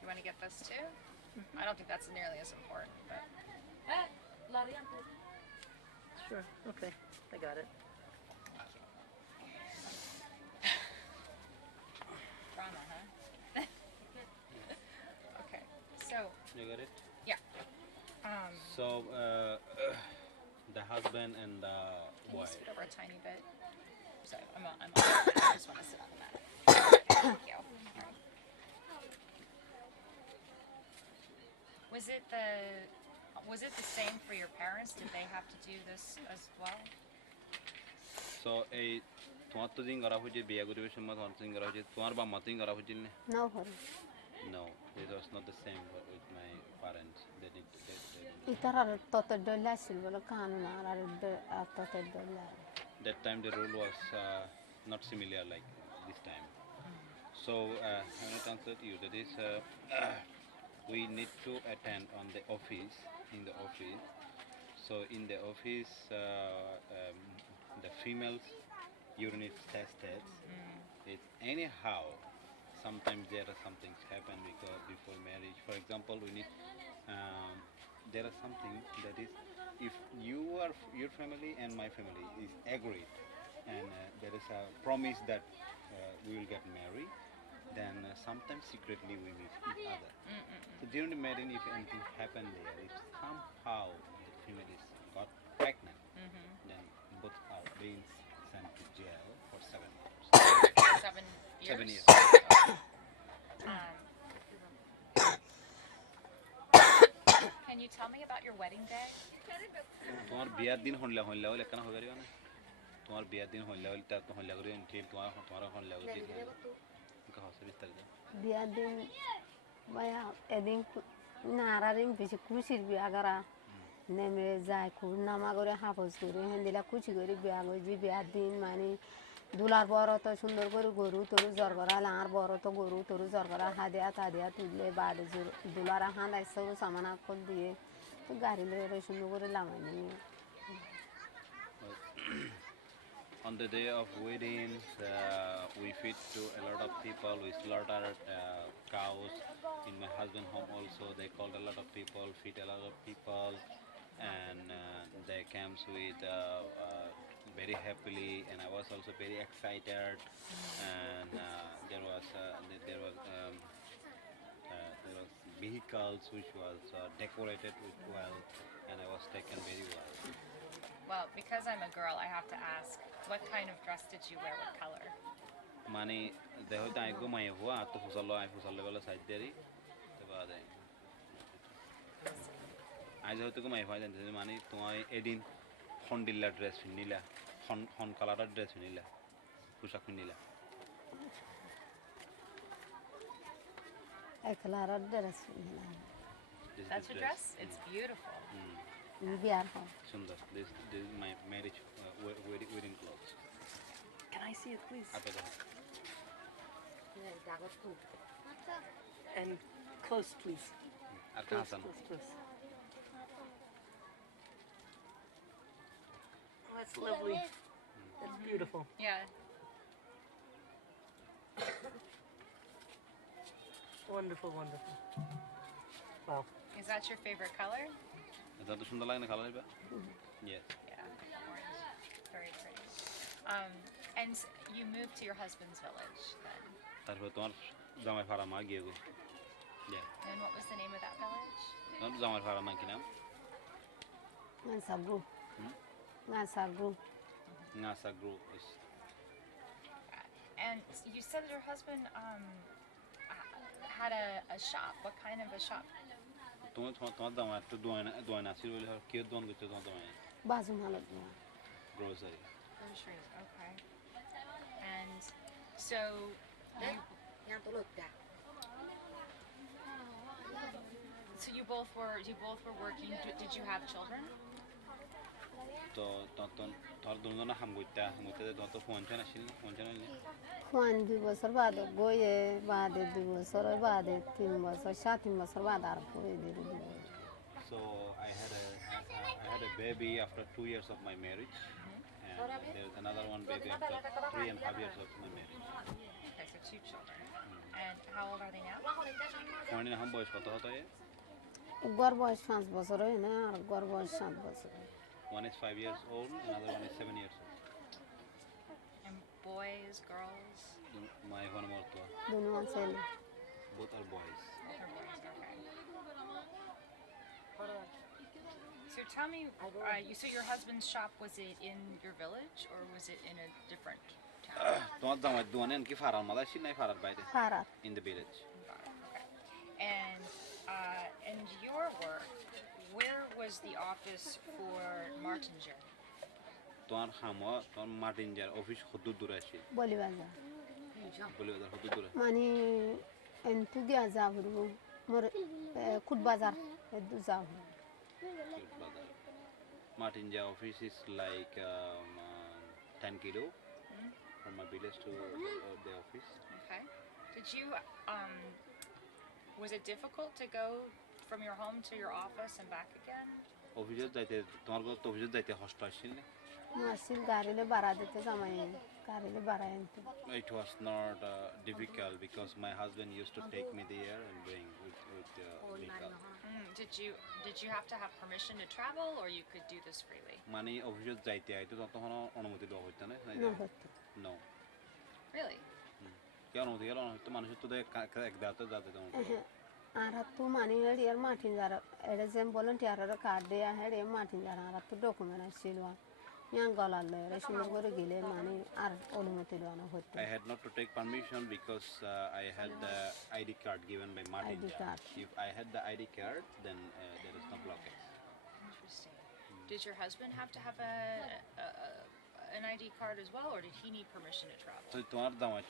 You want to get this too? I don't think that's nearly as important, but Sure. Okay. I got it. drama, huh? Okay. So, You got it? yeah. So the husband and the Can you wife. scoot over a tiny bit? So I'm on. I just want to sit on the mat. Okay, thank you. All right. Was it the same for your parents? Did they have to do this as well? So a তোমার তো দিন করা হয়েছে বিয়া করিবে সময় তোমার দিন করা হয়েছে তোমার বা মাতিন করা হয়েছিল না No hurry. No, it was not the same with my parents. They did. Itarar tote dolla silvolo kanuna arar tote dolla. That time the rule was not similar like this time. So when it answered you, that is, we need to attend on the office, in the office. So in the office, the females urine is tested. It's anyhow. Sometimes there are some things happen because before marriage. For example, we need there are some things that is if your family and my family is agreed and there is a promise that we will get married. Then sometimes secretly we meet each other. So during the marriage, if anything happened there, if somehow the female is got pregnant, then both are being sent to jail for 7 years. 7 years? 7 years. Um, can you tell me about your wedding day? তোমার বিয়ার দিন হইলা হইলা হইলা কেন হবে না তোমার বিয়ার দিন হইলা হইলা তার তো হইলা করে ঠিক তোমার হইলা করে দিন কা হসে বিস্তারিত বিয়ার দিন ভাইয়া এদিন নারারিন বেশি খুশির বিয়া করা নেমে যায় খুব নামা করে হাফজ করে হেন্দিলা খুশি করে বিয়া করছি বিয়ার দিন মানে দুলার বড় তো সুন্দর করে গরু তরু জ্বর করা আর বড় তো গরু তরু জ্বর করা হাদিয়া তাদিয়া তুললে বাদে দুলারা হাঁদাই সরু সামানা কল দিয়ে তো গাড়ি লয়ে সুন্দর করে লামাই নিয়ে On the day of wedding, we feed to a lot of people. We slaughtered cows. In my husband's home also, they called a lot of people, feed a lot of people, and they came with very happily. And I was also very excited. And there was vehicles which was decorated with well, and I was taken very well. Well, because I'm a girl, I have to ask, what kind of dress did you wear? What color? Mani deho tai go mai hua to fusallo wala side deri te baade ai deho to go mai hua jan mani tomai edin hondilla dress pinila hon color dress pinila pushak pinila eklara dress That's your dress? It's beautiful. biar ho Sundar. This is my marriage wedding clothes. Can I see it, please? Apa dah? And close, please. Arkan Hasan. Close. Oh, that's lovely. That's beautiful. Yeah. Wonderful. Wow. Is that your favorite color? Itu tu sundar lagi nak kalau ni, Yes. Yeah, orange. Very pretty. And you moved to your husband's village then. Tapi tuan zaman farama giago. Yeah. And what was the name of that village? Tuan zaman farama kina? ngasa group Ngasa group is. And you said your husband had a shop. What kind of a shop? Tuan zaman tu dua nasi boleh har kio tuan gitu tuan zaman bazu malat grocery. Groceries. Okay. And so you both were working. Did you have children? तो दोनों ना हम गुट्टा तो phone चला नहीं Juan 2 বছর বাদে গোয়ে বাদে 2 বছর বাদে 3 বছর 7 বছর বাদে আর পরে দিদি So I had a baby after 2 years of my marriage, and there's another one baby after 3.5 years of my marriage. Okay, so 2 children. And how old are they now? One in हम boys कतो होता है? গড় বয়স 5 বছর হয় না আর গড় বয়স 7 বছর One is 5 years old, another one is 7 years old. And boys, girls? My one more two. দুনো ছেলে Both are boys. Both are boys. Okay. So tell me, so your husband's shop, was it in your village or was it in a different town? Tuan zaman dua ni ki farar malah sih naik farar bayar ফারাত in the village. Okay. And your work, where was the office for Martinger? Tuan hamo tuan Martin jar office hudud dura sih. বলি বাজার Boleh ada hudud dura. মানে এন্টু দিয়া যাবরু মোর কুট বাজার এদু যাব Martin jar office is like 10 kilo from my village to the office. Okay. Did you, was it difficult to go from your home to your office and back again? Office जाते तुम्हारे को तो office जाते hostel sih. মাসিল গাড়িলে বাড়া দিতে জামাই তারিলে বাড়ায় আনতে It was not difficult because my husband used to take me there and bring with vehicle. Did you have to have permission to travel, or you could do this freely? মানে অফিসে যাইতে আইতে তখন অনুমতি দেওয়া হইতো না না করতে নো Really? কে অনুমতি গেল হয়তো মানুষের তো এক দাঁতে যাতে আর তো মানে হেড়ি আর মাটিন যারা এটা যে ভলেন্টিয়ারের কার্ড দেয়া হেড়ি মাটিন যারা আর তো ডকুমেন্ট আসছিল ইয়াং গলার লয়ে সুন্দর করে গেলে মানে আর অনুমতি দেওয়া হতো I had not to take permission because I had the ID card given by Martin. ID card. If I had the ID card, then there is no blockage. Interesting. Did your husband have to have an ID card as well, or did he need permission to travel? So তোমার দামাই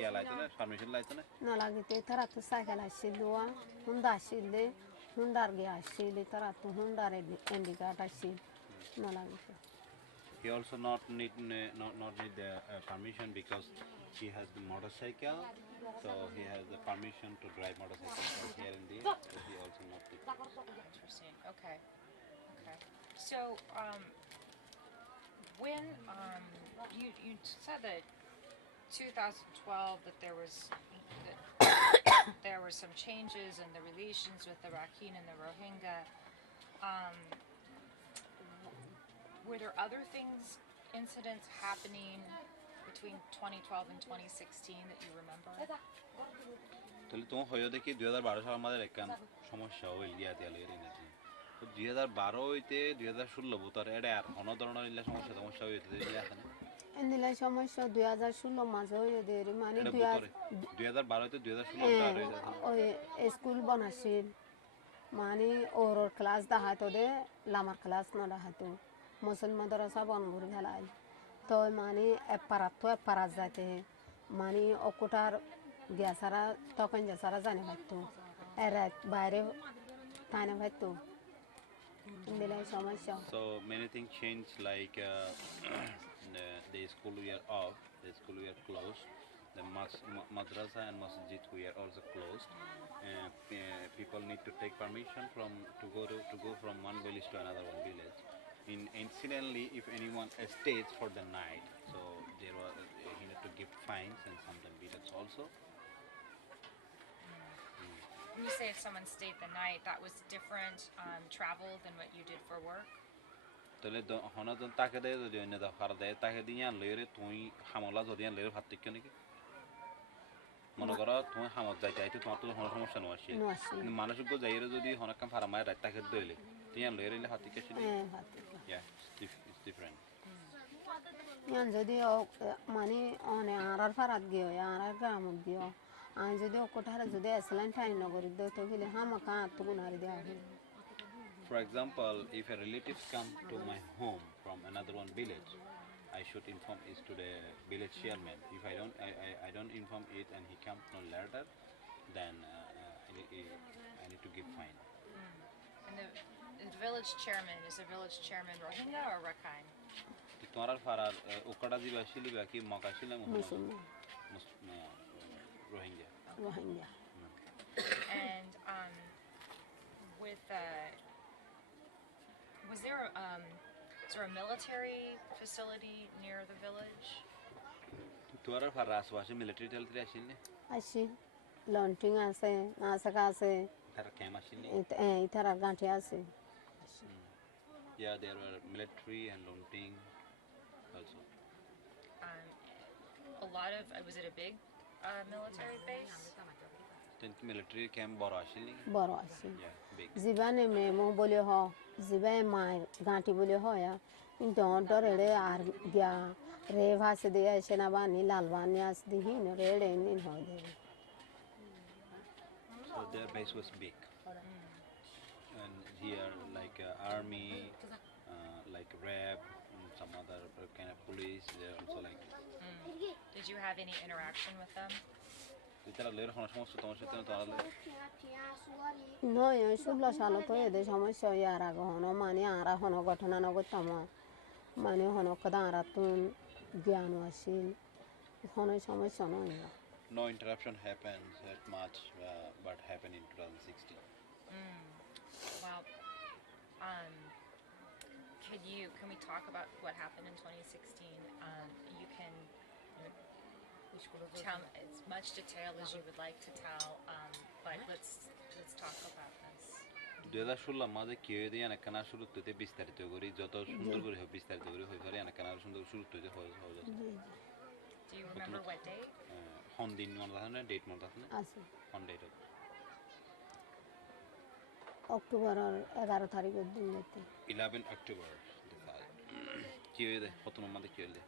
ইয়া লাইছে না permission লাইছে না না লাগিতে তারা তো cycle আসছিল Honda আসছিল হুন্ডার গে আসছিল তারা তো হুন্ডার এন্ডি কার্ড আসছিল না লাগিতে He also not need the permission because he has the motorcycle, so he has the permission to drive motorcycle from here and there. So he also not need. Interesting. Okay. Okay. So, when you said that 2012 that there was there were some changes in the relations with the Rakhine and the Rohingya. Were there other things, incidents happening between 2012 and 2016 that you remember? তাহলে তোমার হয়ে দেখি 2012 সাল আমাদের একটা সমস্যা হইল গিয়া দিয়ালে এরিনাতে তো 2012 হইতে 2016 বুতার এটা আর অন্য ধরনের ইলা সমস্যা হইতে দিলে আছে না এন্দিলা সমস্যা 2016 মাঝে হয়ে দেরি মানে 2012 হইতে 2016 হইতে ওই স্কুল বানাছিল মানে ওর ক্লাস দাহাতো দে লামার ক্লাস না দাহাতো মুসলমান দরসা বনগুর গেলাই তো মানে এপারাত যাইতে মানে অকুটার গ্যাসারা তখন গ্যাসারা জানে পাইতো এর বাইরে তাইনা পাইতো দিলাই সমস্যা So many things changed like the school were off, the school were closed, the madrasa and masjid were also closed. People need to take permission to go from one village to another one village. Incidentally, if anyone stays for the night, so there was he need to give fines and sometimes beatings also. When you say if someone stayed the night, that was different travel than what you did for work? তাহলে হনজন তাকে দেয় যদি অন্য দফার দেয় তাকে দিয়ে আনলে তুই হামলা যদি আনলে ভাত টিকে নাকি মনে করো তুমি হামত যাইতে আইতে তোমার তো কোনো সমস্যা নয় আসে কিন্তু মানুষকে যাইরে যদি হনক কাম ফারামায় রাত তাকে দইলে তুই আনলে এলে ভাত টিকে আসে it's different ইয়ান যদি মানে অনে আরার ফারাত গিয়ে আরার গ্রাম গিয়ে আর যদি কোঠারে যদি এসলাইন ঠাই নগরী দেয় তো গেলে হামাকা তো গুনারি দেওয়া হয় For example, if a relative come to my home from another one village, I should inform it to the village chairman. If I don't inform it and he comes no later, then I need to give fine. And the village chairman, is the village chairman Rohingya or Rakhine? তোমার ফারার ওকটা দিবা শিলিবা কি মকা শিলা মুসলমান Rohingya Rohingya And with was there a military facility near the village? তোমার ফারার আশপাশে military টেলট্রি আসেনি আসি লন্টিং আছে নাসাকা আছে তার ক্যাম্প আসেনি ইতার গাঁঠি আছে Yeah, there were military and Lonting also. A lot of was it a big military base? Then military camp বড় আসেনি বড় আছে Yeah, big. জীবানে মেমো বলে হ জীবাই মায়ের গাঁঠি বলে হয় কিন্তু ডরে আর গিয়া রে ভাসে দিয়ে সেনাবাহিনী লালবাহিনী আস দিহি রেড়ে নিন হয় দেবে So their base was big. And here like army, like RAB, and some other kind of police, they're also like this. Did you have any interaction with them? তারা লের হন সমস্যা তোমার সাথে তারা নয় 16 সালে তো এদের সমস্যা আর আগে হন মানে আর হন ঘটনা ন করতাম মানে হন কদা আর তুন জ্ঞান আসিল হন সমস্যা নয় No interruption happens that much, but happened in 2016. Wow. can we talk about what happened in 2016? You can tell as much detail as you would like to tell, but let's talk about this. 2016 মাঝে কি হয়ে দিয়ে এখানে শুরু হতে বিস্তারিত করি যত সুন্দর করে হবে বিস্তারিত করে হয়ে পারে এখানে আরো সুন্দর শুরু হতে হয় Do you remember what date? হন দিন মনে আছে না ডেট মনে আছে না আছে হন ডেট অক্টোবরের 11 তারিখের দিন যেতে 11 অক্টোবর কি হয়ে যায় প্রথম মাঝে কি হয়ে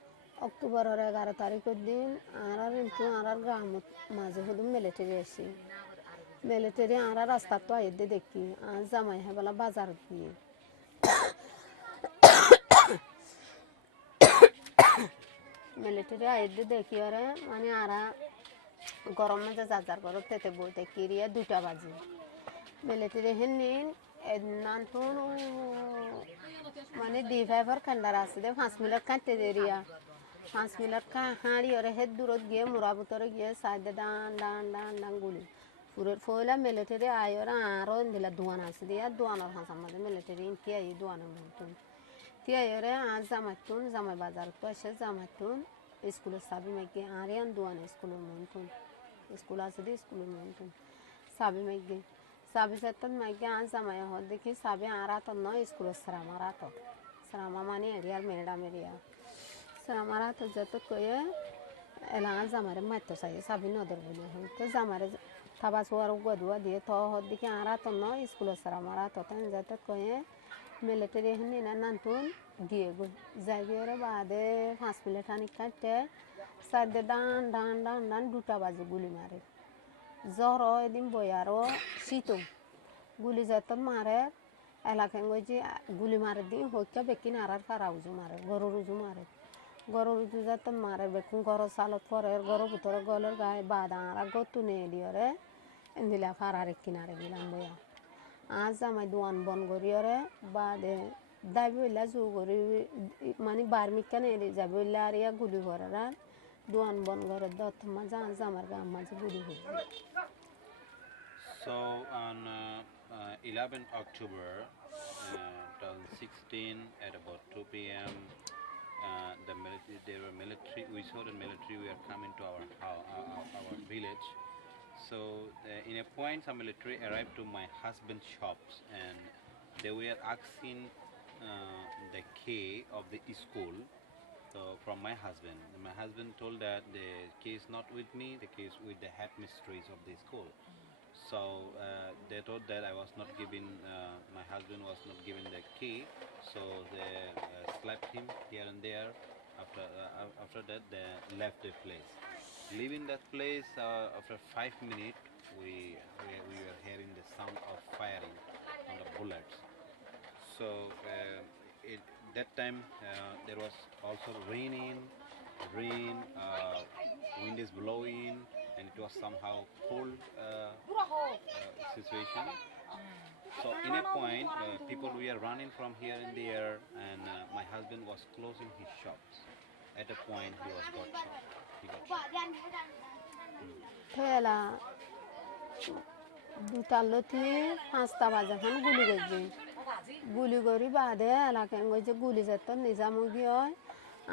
অক্টোবরের 11 তারিখের দিন আর কিন্তু আর গ্রাম মাঝে শুধু মিলিটারি আসি মিলিটারি আর রাস্তা তো আইতে দেখি আর জামাই হেবেলা বাজার গিয়ে মিলিটারি আইতে দেখি আরে মানে আর গরম মাঝে যার ঘর তেতে বইতে কিরিয়া 2টা বাজে মিলিটারি হেনিন নান্তন মানে D5 খান্ডার আছে দে 5 মিনিট কাটতে দেরিয়া 5 মিনিট হাঁড়ি ওরে হেদ দূরত গিয়ে মুরা ভিতরে গিয়ে সাইডে ডান ডান ডান ডান গুলি পুরো ফয়লা মিলিটারি আইরা আরো দিলা দোয়ান আছে দিয়া দোয়ানের হাসার মধ্যে মিলিটারি ইনকি আই দোয়ানের মতন তিয়ারে আজ জামাতুন জামাই বাজার তো এসে জামাতুন স্কুলের সাবি মেগে আরিয়ান দোয়ান স্কুলের মতন স্কুল আছে দি স্কুলের মতন সাবি মেগে সাবি সেতন মেগে আজ জামাই হল দেখি সাবি আরা তো নয় স্কুলের সারামারা তো সারামা মানে এরিয়ার ম্যাডাম এরিয়া সারামারা তো যত কয়ে এলা জামারে মারতে চাই সাবি নদের বলে তো জামারে থাবা সোয়ার গদুয়া দিয়ে তো হল দেখি আরা তো নয় স্কুলের সারামারা তো তাই যত কয়ে মিলিটারি হেনি না নান্তুন দিয়ে গো যাইবে বাদে 5 মিনিট আনি কাটতে সাইডে ডান ডান ডান ডান 2টা বাজে গুলি মারে জ্বর এদিন বয়ারও শীত গুলি যেত মারে এলাকায় গিয়ে গুলি মারে দিই হইকা বেকিন আর ফারা উজু মারে গরুর উজু মারে গরুর উজু যেত মারে বেকুন গরর সালত পরে গরর ভিতরে গলের গায়ে বাদা আর গতু নিয়ে দিয়রে এদিলা ফারারে কিনারে গেলাম বয়া আজ জামাই দোয়ান বন করিয়রে বাদে দাবিলা জু করি মানে বার্মিকানে যাবিলা আর ইয়া গুলি করে দোয়ান বন করে দত মাজা জামার গাম মাঝে গুলি হয়ে So on 11 October 2016 at about 2 p.m. The military, there were military. We saw the military. We are coming to our village. So in a point, some military arrived to my husband's shops, and they were asking the key of the school. So from my husband. My husband told that the key is not with me. The key is with the headmistress of the school. So they thought that I was not giving, my husband was not giving the key, so they slapped him here and there. After that, they left the place. Leaving that place, after 5 minutes, we were hearing the sound of firing on the bullets. So that time there was also rain, wind is blowing, and it was somehow cold situation. So in a point, people were running from here and there, and my husband was closing his shops. At a point, he got shot. ফেলা 2টা লতি 5টা বাজে খান গুলি গেছে গুলি করি বাদে এলাকায় গেছে গুলি যেত নিজামুগি হয়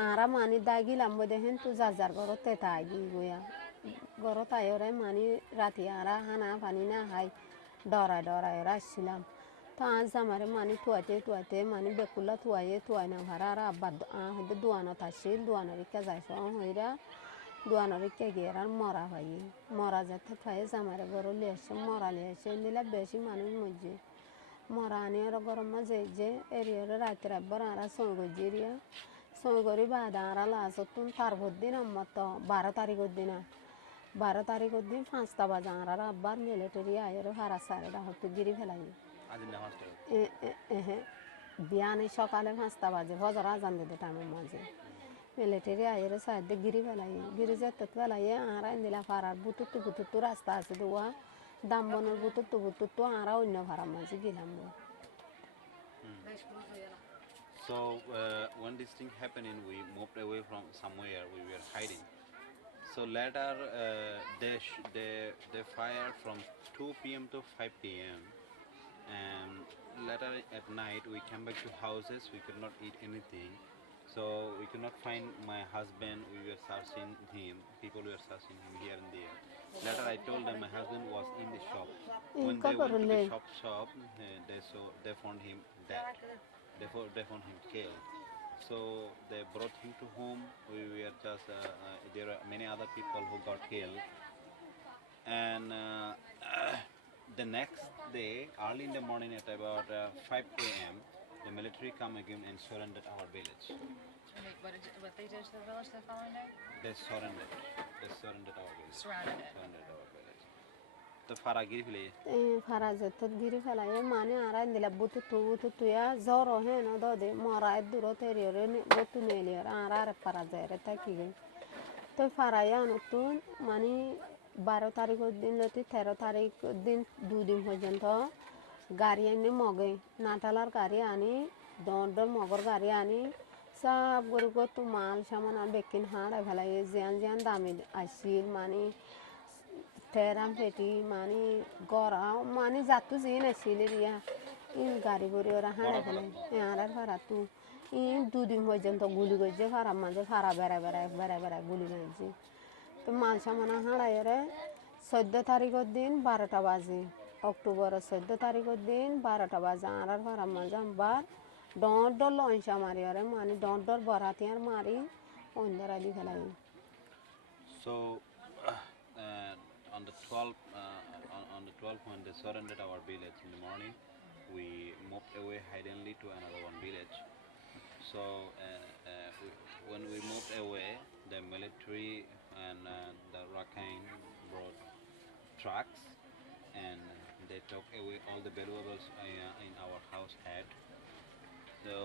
আর মানি দাগিলাম বদে হেন তো যার ঘরত তেতা আগি গয়া ঘরত আয়রে মানি রাতি আর হানা পানি না হাই ডরায় আসছিলাম তো আজ আমারে মানি তুয়াতে মানি বেকুলা তুয়াই না ভাড়া আর আব্বা হয়তো দোয়ানত আসছিল দোয়ানের ইকা যাইছ হইরা দোয়ানের ইকা গিয়ে আর মরা হয় মরা যেতে ফাইয়ে জামারে গরু লিয়েছে মরা লিয়েছে নিলে বেশি মানুষ মজে মরা আনি আর গরম মাঝে যে এরিয়ারে রাতের একবার আর সই করি বাদা আর লাজতুন তারপর দিন আমার তো 12 তারিখের দিন 5টা বাজে আর আব্বার মিলিটারি আয়ের হারা সারেরা হয়তো গিরি ফেলাই বিয়ানে সকালে 5টা বাজে ফজর আজান দিতে টাইমের মাঝে মিলিটারি আয়ের সাইডে গিরি গিরি যেতে ফেলাই আর দিলা ফারার বুতুত্তু রাস্তা আছে দোয়া দাম বনের বুতুত্তু আর অন্য ভাড়ার মাঝে গেলাম So when this thing happening, we moved away from somewhere. We were hiding. So later, they fired from 2 p.m. to 5 p.m. And later at night we came back to houses. We could not eat anything, so we could not find my husband. We were searching him. People were searching him here and there. Later I told them my husband was in the shop. When they went to the shop, they found him dead. They found him killed. So they brought him to home. We were just there are many other people who got killed. And the next day, early in the morning at about 5 a.m., the military come again and surrendered our village. What they did to the village the following day? They surrendered. They surrendered our village. Surrounded it. Surrendered our village. The Faragiri village. Farazettat giri falaye mani ara indila butu ya zoro he no dode mora eduro teriore ne botu neliora ara farazere takige to faraya no tun mani 12 তারিখের দিন লতি 13 তারিখের দিন দুদিন পর্যন্ত গাড়ি এনে মগে নাটালার গাড়ি আনি দর মগর গাড়ি আনি সব গরু তো মাল সামান আর বেকিন হাড় ফেলাই জিয়ান জিয়ান দামি আসিল মানে তেরাম পেটি মানে গড়া মানে যাতু জিন আসিল রিয়া ইন গাড়ি গড়ি ওরা হাড় ফেলাই আর ভাড়া তু ইন দুদিন পর্যন্ত গুলি গজে ফারা মাঝে ফারা বেড়া গুলি গজে তো মাল সামানা হাঁড়াইরে 14 তারিখের দিন 12টা বাজে অক্টোবরের 14 তারিখের দিন 12টা বাজে আর ফারা মাঝে বার ডর লঞ্চা মারি আরে মানে ডর বরাতিয়ার মারি অন্ধরা দি ফেলাই So on the 12th when they surrendered our village in the morning, we moved away hiddenly to another one village. So when we moved away, the military and the Rakhine brought trucks and they took away all the valuables in our house had. So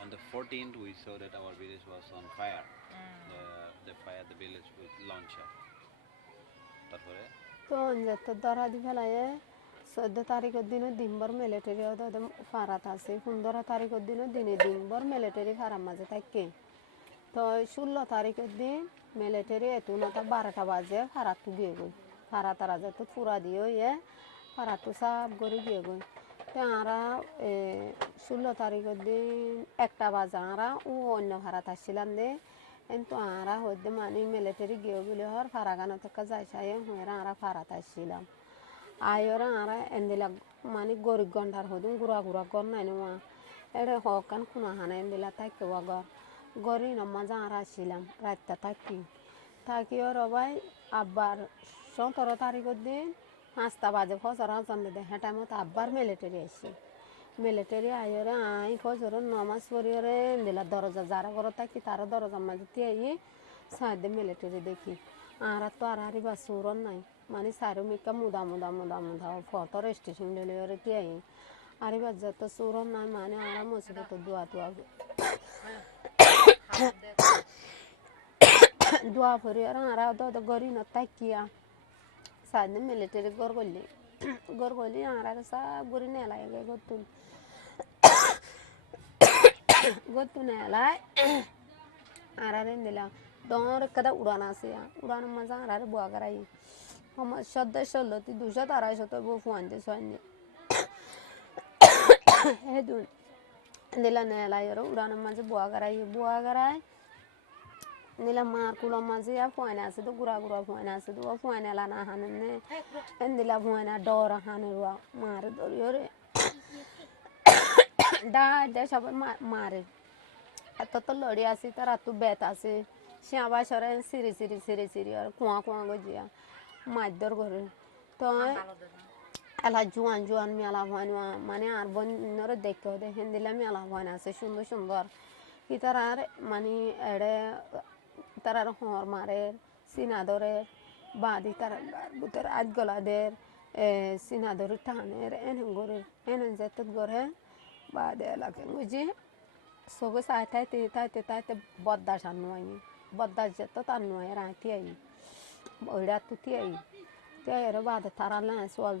on the 14th we saw that our village was on fire. They fired the village with launcher. তারপরে তো যেতে ধরা দি ফেলায়ে 14 তারিখের দিনে দিনভর military ওদের ফারাত আছে 15 তারিখের দিনে দিনভর মিলিটারি ফারাম মাঝে থাকে তো 16 তারিখের দিন মিলিটারি এতুনাটা 12টা বাজে ফারাতু গিয়ে গই ফারাতারা যেতে পুরা দিয়ে ইয়ে ফারাতু সব গড়ি গিয়ে গই তো আমরা 16 তারিখের দিন 1টা বাজে আমরা ও অন্য ফারাত আসছিলাম দে কিন্তু আমরা হইতে মানে মিলিটারি গিয়ে গেলে হর ফারাগানো থেকে যাইসাই হইরা আমরা ফারাত আসছিলাম আয়োরা আমরা এন্দিলা মানে গরিব গন্ডার হদুম গুড়া গর নাই নোয়া এরে হকান খুনা হানা এন্দিলা থাকি ওয়াগর গরি নম্মা যা আমরা আসছিলাম রাতটা থাকি ওর ভাই আবার 17 তারিখের দিন 5টা বাজে ফজর আজান দে হেটা মতো আবার মিলিটারি আসছে মিলিটারি আয়োরে আই ফজর নামাজ পড়িরে এন্দিলা দরজা যারা ঘর থাকি তার দরজা মাঝে তিয়াই সাইডে মিলিটারি দেখি আর তো আর বা সুরন নাই মানে সারমিকা মুদা ফটর স্টেশন ডেলিভারি তিয়াই আর বা যত সুরন নাই মানে আর মুসিবত দোয়া ফরি আর তো গরি না তাকিয়া সাইডে মিলিটারি গর গলি আর সব গরি নেলা গে গতুন নেলাই আর দিলা ডর kada উড়ান আছে উড়ান মজা আর বুয়া করাই हम सदा सलती 200 250 तो वो फोन दे सोने है दून दिला नेला यार उड़ान मजे बुआ कराई निला मार कुला मजे या फोन आसे तो गुरा फोन आसे तो वो फोन ला ना हानने दिला फोन डोर हाने रुआ मार दो यारे डा सब मारे तो लड़ी आसी तरह तू बेत आसी श्याबा शरे सिरी और कुआ गजिया মাইদর করে তো এলা জুয়ান মেলা হয় মানে আর বন্যরে দেখতে দেখেন দিলাম মেলা হয় আছে সুন্দর কি তার মানে এড়ে তার হর মারে সিনাদরের বাদি তার বুতের আজ গলাদের সিনাদরের টানের এনে গরে এনে যেতে গরে বাদে এলাকে বুঝি সবে তাইতে বদ্দাস আনুয়াই বদ্দাস যেত তার নয় রাঁতি আই ওইটা তো তিয়াই বাদে তারা না সোয়াল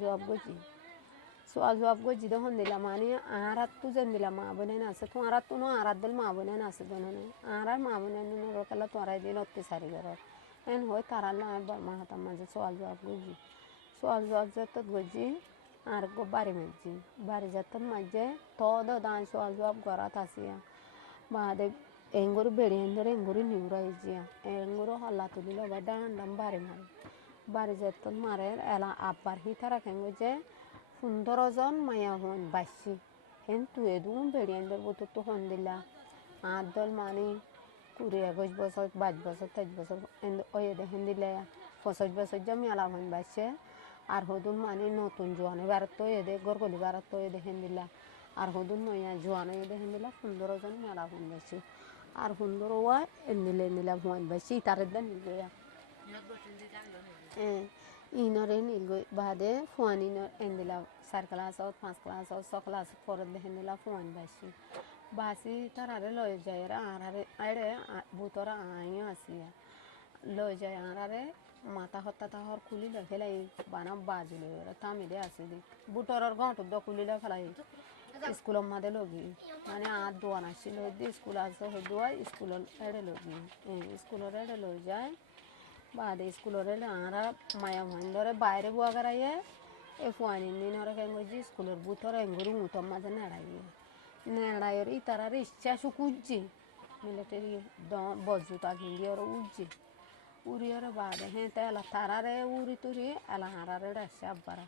জবাব গজি তখন দিলাম মানে আর তো যেন দিলাম মা বোনে আছে তোমার তো আর দিল মা বোনে আছে জানো আর মা বোনে রোকালা তোরাই দিন অত্যাচারি ঘর এন হয় তারা না বর্মা হাতার মাঝে সোয়াল জবাব যেত গজি argo bari meji bari jatan majje todo dan so azwab gorat asia bade enguru beri endere enguru niura ejia enguru halatu dilo badan dam bari jatan mare ela apar hitara kengoje fundorojon maya hon bashi hen tuedum beri ender botu hondila adol mani kuria goj bosot baj bosot tej bosot end oyede hendile fosoj bosot jami ala hon bashe আর হদুন মানে নতুন জোয়ানে বারতো এদে গরগলি বারতো এদে হেন্দিলা আর হদুন নয়া জোয়ানে এদে হেন্দিলা 15 জন মেলা হন বেশি আর 15 ওয়া এন্দিলা হন বেশি তারেদা নিলগয়া ইনরে নিলগই বাদে ফুয়ানি এন্দিলা 4 ক্লাস ও 5 ক্লাস ও 6 ক্লাস পরে হেন্দিলা ফুয়ান বেশি বাসি তারারে লয় যায়রা আরে আরে বুতরা আইয়া আসিয়া লয় যায় আরে মাথা হত্যা তাহর খুলিলে ফেলাই বানাম বাজুলে তামিলে আসে দি বুটরর গঁট দ খুলিলে ফেলাই স্কুলের মাঝে লগি মানে আর দোয়ান আসছিল দি স্কুল আসে দোয়া স্কুলের এড়ে লগি স্কুলের এড়ে লই যায় বাদে স্কুলের এড়ে আরা মায়া ভন্দরে বাইরে বুয়া করাইয়ে এ ফুয়ানি নিনরে কেঙ্গজি স্কুলের বুতর এঙ্গুরি মুতর মাঝে নেড়াইয়ের ইতারার ইচ্ছা শুকুজি মিলিটারি বজুতা ভিন্দি ওর উজ্জি উড়িয়ারে বাদে হ্যাঁ তেলা তারারে উড়ি তুরি এলা হারারে ডাসে আব্বারা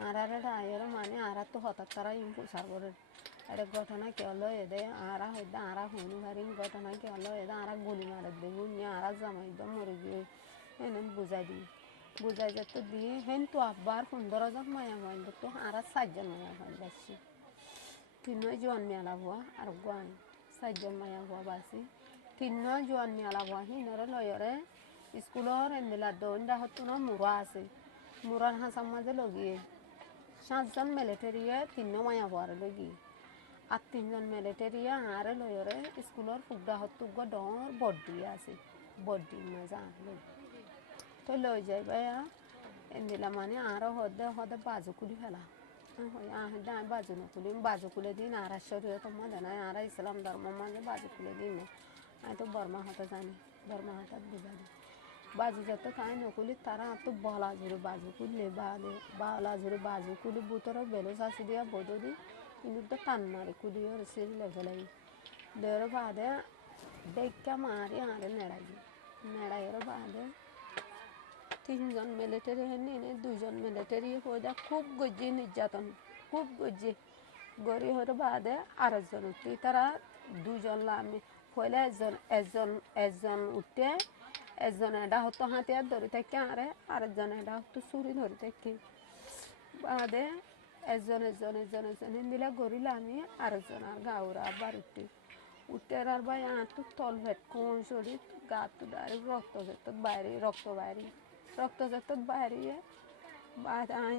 হারারে ডাইয়ের মানে আরা তো হঠাৎ তারা ইম্পুসার করে এটা ঘটনা কে হলো এদে আরা হইদে আরা হইনি হারিং ঘটনা কে হলো এদে আরা গুলি মারে দেবো নিয়ে আরা জামাই দম মরে গিয়ে এনে বুঝাই যেত দিয়ে হেন তো আব্বার 15 জন মায়া হইল তো আরা 7 জন মায়া হইল বাসি 3 জন মেলা হওয়া আর গান 7 জন মায়া হওয়া বাসি 3 জন মেলা হওয়া হিনরে লয়রে স্কুলের এন্দিলা দৌড়া হতো না মুরা আছে মুরার হাসার মাঝে লগিয়ে 7 জন মিলিটারিয়ে 3 মায়া হওয়ার লগিয়ে আর 3 জন মিলিটারিয়ে আরে লয়রে স্কুলের ফুগডা হতো ডর বড্ডি আছে বড্ডি মাঝে আর তো লই যাই ভাইয়া এন্দিলা মানে আরো হদে বাজু কুলি ফেলা বাজু নকুলি বাজু কুলে দিন আর শরীয়ত মাঝে নাই আর ইসলাম ধর্ম মাঝে বাজু কুলে দিন আমি তো বর্মা হাতে জানি বর্মা হাতাত বুঝা দিই বাজু যাতে খাই নকুলি তারা তো বলা জুড়ে বাজু কুললে বালা জুড়ে বাজু কুলি বুতরে বেলো চাষি দিয়া বোধ দি কিন্তু তো টান মারে কুলি ওর সিঁড়ি লেফেলাই দেওয়ার বাদে ডেকা মারি আরে নেড়াইয়ের বাদে 3 জন মিলিটারি হেনি 2 জন মিলিটারি হয়ে খুব গজ্জি নির্যাতন খুব গজ্জি গড়ি হওয়ার বাদে আরেকজন উঠতে তারা 2 জন লামি হইলে একজন উঠতে একজন এটা হতো হাতিয়ার ধরে থাকে আরেকজন এটা হতো চুরি ধরে থাকে বাদে একজন দিলে গড়িলে আমি আরেকজন আর গাউরা আবার উঠতে আর ভাই তো তল ভেট কোন শরীর গা তো দাঁড়ি রক্ত যেত বাইরে বাদ আই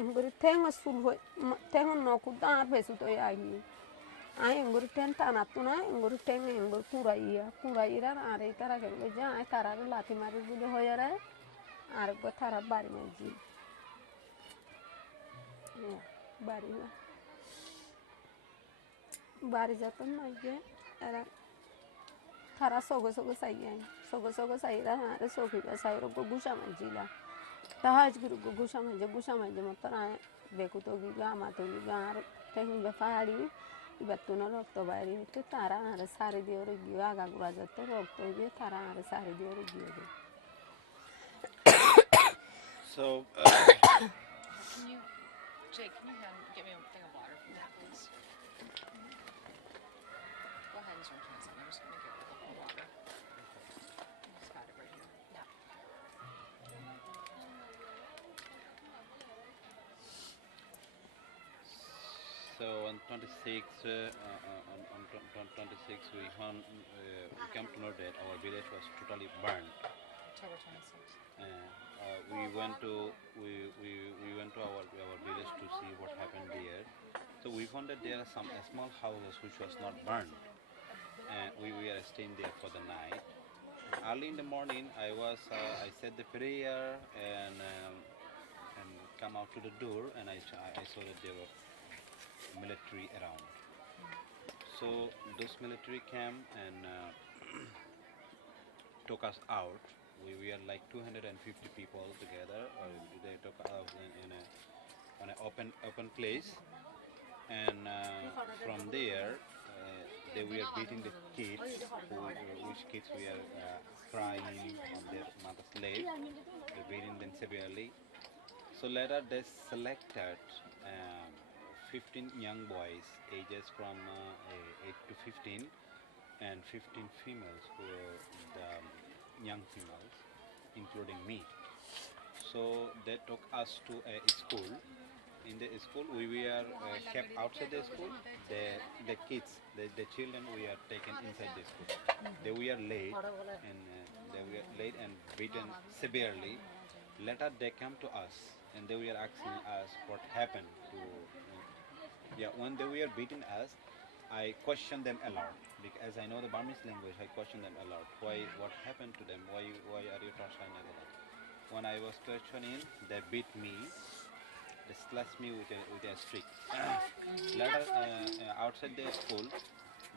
এঙ্গুরি ঠেঙ চুল হয়ে ঠেঙ নকু দাঁড় বেশি তো আই এঙ্গুরি ঠেন টানাতো না এঙ্গুরি ঠেং এঙ্গুর কুড়াইরা আর এই তারা কেঙ্গুর যে আয় তারা লাথি মারি বলে হয়ে রে আর তারা বাড়ি মারছি বাড়ি যেত না যে এরা তারা সগো চাইরা আরে চৌকিবা চাইর গুসা মারছিলা তাহাজ গুসা মাঝে মতো বেকুতো গিগা মাতো গিগা আর ঠেঙ্গা পাহাড়ি এবার তো না রক্ত বাইরে হতো তারা আর সারি দিয়ে গিয়ে আগা গুড়া যেত রক্ত গিয়ে তারা আর সারি দিয়ে গিয়ে So, Jake, can you get me a thing of water from that, please? Go ahead and start doing something. I'm just going to get a cup of water. I just got it right here. Yeah. so on 26, on 26 we came to know that our village was totally burned. October 26th. We went to our village to see what happened there. So we found that there are some small houses which was not burned, and we were staying there for the night. Early in the morning, I said the prayer and come out to the door, and I saw that there were military around. So those military came and took us out. We were like 250 people together. They took us in a open place, and from there they were beating the kids, which kids were crying on their mother's leg. They beating them severely. So later they selected 15 young boys, ages from 8 to 15, and 15 females who were the young females, including me. So they took us to a school. In the school, we were kept outside the school. The kids, the children, we are taken inside the school. They were late, and beaten severely. Later, they came to us, and they were asking us what happened to. When they were beating us, I questioned them a lot because as I know the Burmese language, I questioned them a lot. What happened to them? Why are you torturing them? When I was questioning, they beat me. They slashed me with a stick. Later, outside the school,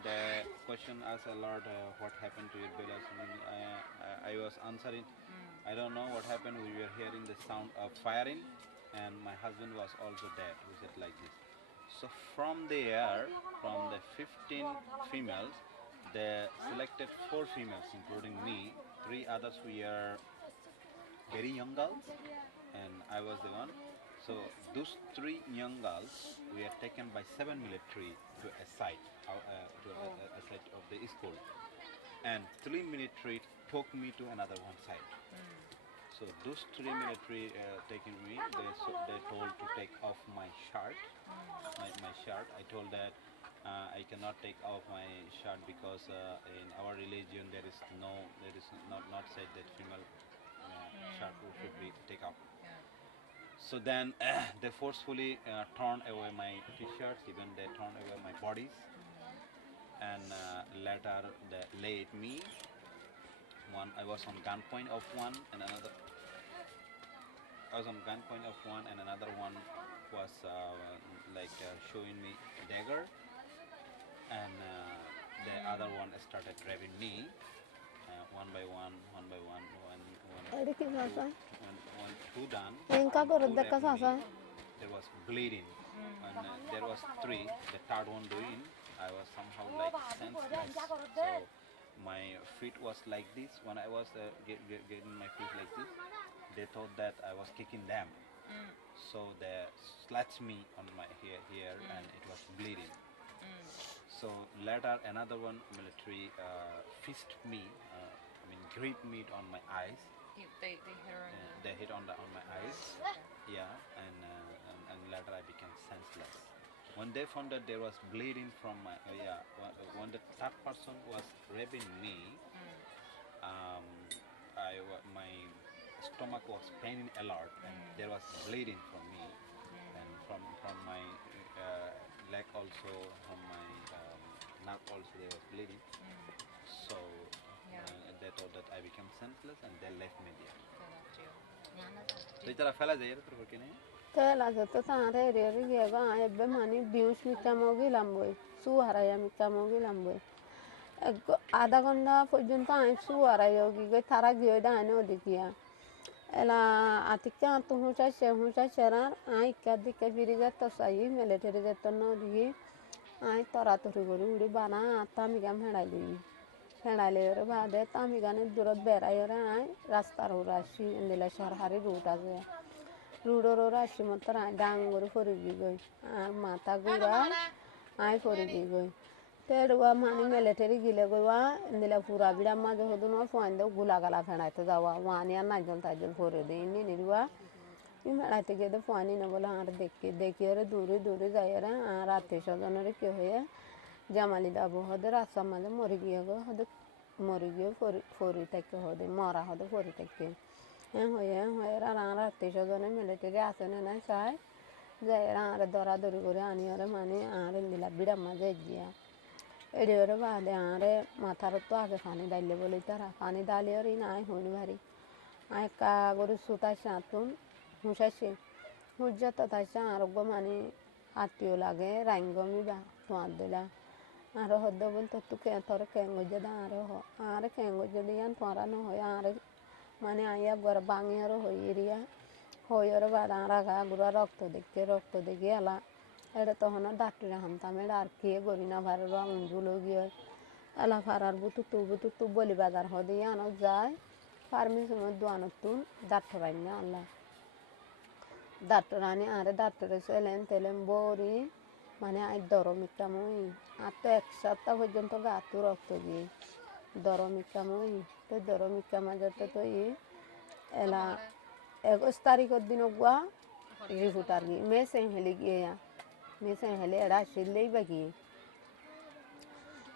they questioned us a lot. What happened to your brothers? I was answering. I don't know what happened. We were hearing the sound of firing, and my husband was also dead. We said like this. So from there, from the 15 females, they selected 4 females, including me. 3 others were very young girls, and I was the one. So those 3 young girls were taken by 7 military to a site, a site of the school, and 3 military took me to another one site. So those 3 military taking me, they told to take off my shirt, my shirt. I told that I cannot take off my shirt because in our religion there is not said that female shirt should be take off. So then they forcefully torn away my t-shirts, even they torn away my bodies, and later they laid me. I was on gunpoint of one, and another. I was on gunpoint of one, and another one was showing me a dagger, and the other one started grabbing me one by one. When 2 done, there was bleeding, and there was 3. The 3rd one doing, I was somehow like senseless. So my feet was like this. When I was getting my feet like this, they thought that I was kicking them. So they slashed me on my here, and it was bleeding. So later another one military fist me, grip me on my eyes. They hit her on They hit on my eyes. Yeah, and later I became senseless. When they found that there was bleeding from my when the 3rd person was raping me, my stomach was paining a lot, and there was bleeding from me, and from my leg also, from my neck also there was bleeding. So they thought that I became senseless, and they left me there. So it's a fella there, Tela zato tare riga ebbe mani bius mikamogi lamboi suharaya mikamogi lamboi আধা ঘন্টা পর্যন্ত আমি সুয়ারাই গিয়ে তারা গিয়ে ডাইনে ওদিকিয়া এলা আতিকা তো হুঁচাইছে আই কাদিকে ফিরিগে তো চাই মিলিটারি যেত নদিকে আই তরাতরি করি উড়ি বানা তামিগাম হেঁড়াইলে ওরে বাদে তামিগানের দূরত বেড়াই ওরে আই রাস্তার ওরা আসি এদিলে সরকারি রুট আছে রুডোর ওরা আসি মতো আই ডাং করে ফরিগি গই আর মাথা গুড়া আই ফরিগি গই তেড়ুয়া মানে মিলিটারি গিলে গইয়া এদিলে পুরা বিড়া মাঝে হদুন ফোন দেও গুলাগালা ফেড়াইতে যাওয়া ওয়ানি আর নাইজল তাইজল ফরে দিই নিনিরুয়া ফেড়াইতে গিয়ে ফোয়ানি না বলে আর দেখি ওরে দূরে যাই ওরা আর আত্মীয় স্বজনের কি হয়ে জামালিদা হদে রাস্তার মাঝে মরে গিয়ে ফরি থেকে হদে মরা হদে ফরি থেকে হয়ে আর আত্মীয় স্বজনের মিলিটারি আসে না চাই যাই আর দরাদরি করে আনি ওরে মানে আর দিলা বিড়া মাঝে গিয়া এড়ি ওরে বাদে আরে মাথার তো আগে পানি ডাইলে বলি তারা পানি ডালি ওর নাই হইনি ভারি আয় কা গরু সুতাইছে আতুন হুঁসাইছে হুঁজাত তাইছে আরোগ্য মানে আত্মীয় লাগে রাঙ্গমি বা তোমার দিলা আর হদ্দ বলতে তো তোর কেঙ্গজে দা আরে কেঙ্গজে দিয়ান তোরা ন হয় আরে মানে আইয়া গর বাঙি আরো হই এরিয়া হইরে বাদ আরা গুড়া রক্ত দেখি এলা এটা তখন ডাক্তারে হামতাম এটা আর কে করি না ভারে রং জুলো গিয়ে এলা ফারার বুতু বলি বাজার হদি আনো যায় পারমিশন দোয়ানো তুন ডাক্তার আইন না আল্লাহ ডাক্তার আনি আরে ডাক্তারে সেলেন তেলেন বড়ি মানে আই দরমিকামই আর তো 1 সপ্তাহ পর্যন্ত গাতু রক্ত দিয়ে দরমিকামই তো দরমিকা মাঝতে তো এলা 21 তারিখের দিন গুয়া রিপোর্টার গিয়ে মেসে হেলে গিয়ে মেসে হেলে এরা আসলেই বাকি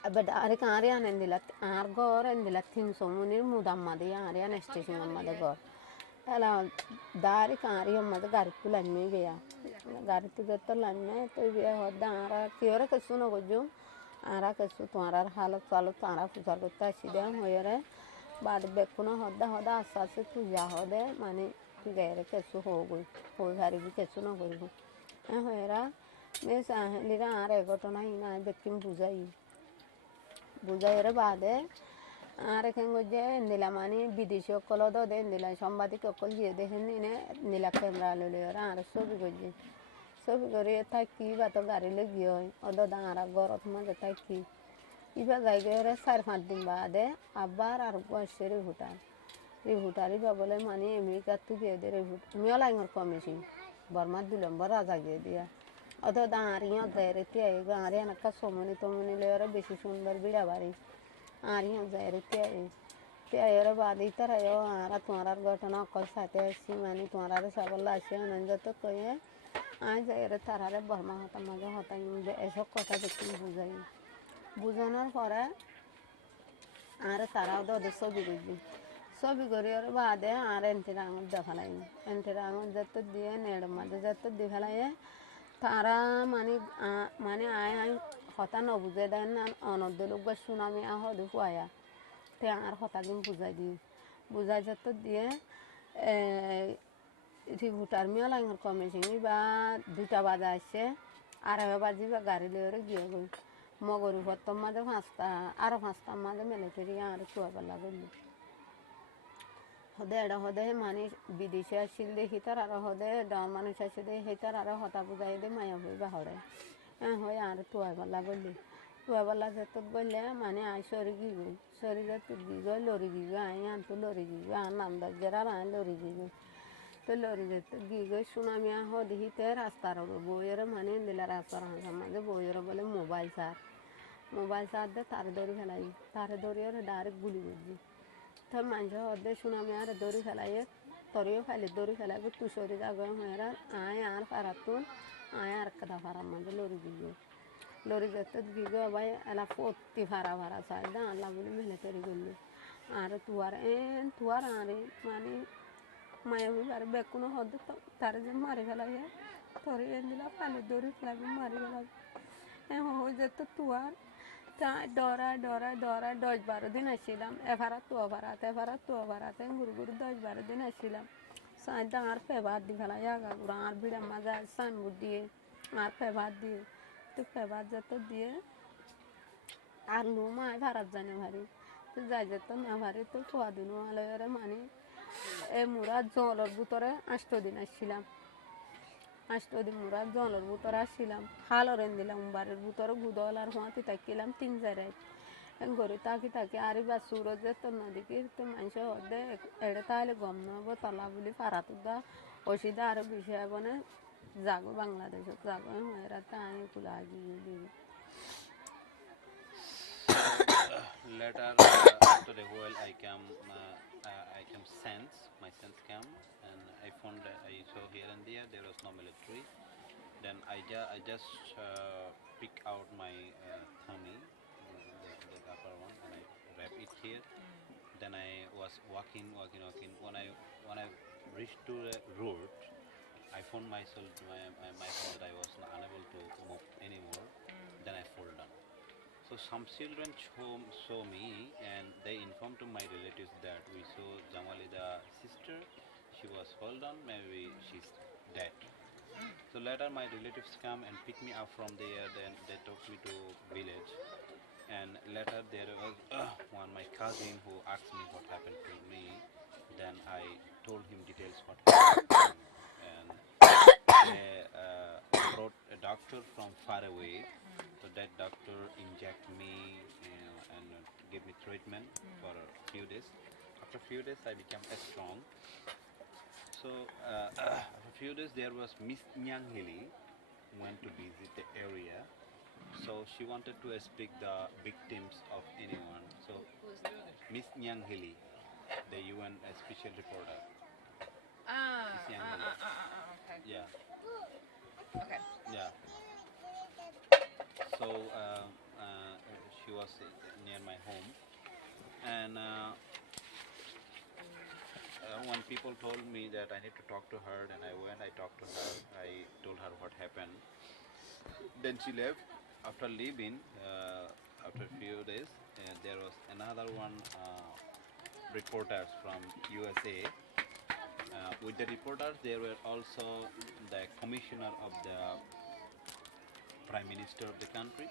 এবার আরে কারে আনেন দিলা আর ঘর এনে দিলা 300 মুনির মুদাম্মা দিয়ে আরে আন স্টেশন আমাদের ঘর এলা দাঁড়ি কারি আমাদের গাড়ি তুলে নিয়ে গিয়া গাড়ি তুলে তো লাইনে তো বিয়া হদ্দা আরা কেউরে কিছু না করছো আরা কিছু তোমার হালত চালত তারা পূজার করতে আসি দেয় হয়ে বাদ বেকুনো হদ্দা আস্তে পূজা হদে মানে গেরে কিছু হই হারিবি কিছু না করবো হ্যাঁ হয়েরা বেশ লিরা আর ঘটনা না বেকিম বুঝাইরে বাদে আর এখানে যে নিলা মানে বিদেশি অকল দে নিলা সাংবাদিক অকল গিয়ে দেখেন নিনে নিলা ক্যামেরা লইলে আর ছবি করছে ছবি করে থাকি বা তো গাড়ি লেগে হয় ওদের দাঁড়া গরত মাঝে থাকি এবার যাই গেলে 4-5 দিন বাদে আবার আর আসছে রিভোটার এবার বলে মানে আমেরিকার থেকে এদের রিভোট আমিও লাইনের কমেছি বর্মার 2 নম্বর রাজা গিয়ে দিয়া ওদের দাঁড়িয়ে যাইতে গাঁড়ি একটা সমনি লেয়ারে বেশি সুন্দর বিড়া বাড়ি আরিয়া যাইতে তেরে বাদ ইতার আর তোমার ঘটনা অকল সাথে আসছি মানে তোমার সবল আসে আনন্দ তো কয়ে আজ যাইরে তারারে বর্মা হতাম মাঝে হতাম এসব কথা দেখি বুঝানোর পরে আর তারাও ওদের ছবি করি ওর বাদে আর এনটির আঙুল দেখালাই এনটির আঙুল যত দিয়ে নেড় মাঝে যত দিয়ে ফেলাই তারা মানে আয় হতা নবুঝে দেন না অনদ্দ লোক বা সুনামি হদু খুয়া তে আর হতা দিন বুঝাই যত দিয়ে রিভোটার মিয়া লাইনের কমিশন বা 2টা বাজে আসছে 2:30 বাজি বা গাড়ি লয়ে গিয়ে গই মগরু প্রথম মাঝে 5টার মাঝে মিলিটারি আর চুয়াবেলা করলি হদে মানে বিদেশে আসছিল দেখি তার আরো হদে ডান মানুষ আসে দে সেইটার আরো হতা বুঝাই দে মায়া হই বাহরে হয় আর চুয়াবেলা করলি চুয়াবেলা যেত গলে মানে আই সরি যেত গিয়ে লরি গিয়ে আই আনতো লরি গিয়ে আর নাম দার আই লরি গিয়ে তো লরি যেত গিয়ে সুনামিয়া হদিতে রাস্তার বইয়ের মানে দিলা রাস্তার মাঝে বইয়ের বলে মোবাইল চার দে তারে দৌড়ি ফেলাই তারে দৌড়ি আর ডাইরেক্ট গুলি করছি তো মানুষ হদে সুনামি আর দৌড়ি ফেলাই তরিও ফেলে দৌড়ি ফেলাই তুষরি জাগা হয়ে আয় আর পারাতুন আয় আর একটা ফারার মাঝে লরি যেত গিয়ে ভাই এলা পত্তি ফারা চাই দা আল্লাহ বলে মিলিটারি করলি আর তুয়ার আরে মানে মায়া আর বেকুনো হদে তারে যে মারি ফেলাই তরি এন দিলা ফেলে দৌড়ি ফেলাই মারি ফেলাই হয়ে যেত তুয়ার ডরায় 10-12 দিন আসছিলাম এফারাত তো ভাড়াতে ঘুরে 10-12 দিন আসছিলাম সাইডটা আর ফেভার দি ফেলা জায়গা ঘুরা আর বিড়ার মাঝে সাইনবোর্ড দিয়ে আর ফেভার দিয়ে তো ফেভার যত দিয়ে আর মায় ভাড়াত জানে ভারি তো যাই যেত না ভারি তো 6 দিন আলোরে মানে মুরা জলের ভিতরে 8 দিন আসছিলাম 8 দিন মুরা জলের ভিতরে আসছিলাম হালর এন দিলাম বাড়ির ভিতরে গুদল আর হাঁতি থাকিলাম 3-4 ঘরে তাকি আরে বা সুরত যেত না দেখি তো মানুষ হদে এটা তাহলে গম নহব তলা বলি পারাতো দা অসুবিধা আরো বেশি হব না যাগো বাংলাদেশত যাগো হয়ে তাই খোলা গিয়ে Later, after a while, I came my sense came, and I found I saw here and there was no military. Then I just pick out my thummy, the upper one, and I wrap it here. Then I was walking. When I reached to the road, I found myself my found that I was unable to move anymore. Then I fall down. So some children saw me, and they informed to my relatives that we saw Jamalida's sister. She was fall down. Maybe she's dead. So later my relatives come and pick me up from there. Then they took me to village. And later there was my cousin who asked me what happened to me. Then I told him details what happened to me. doctor from far away. So that doctor inject me and give me treatment for a few days. After a few days, I became strong. So after a few days, there was Miss Nyang Hili went to visit the area. So she wanted to speak the victims of anyone. So Miss Nyang Hili, the UN special reporter. Miss Nyang Hili. Okay. Yeah. Okay. Yeah. So she was near my home, and when people told me that I need to talk to her, then I went. I talked to her. I told her what happened. Then she left. After leaving, after a few days, there was another one reporters from USA. With the reporters, there were also the commissioner of the prime minister of the country.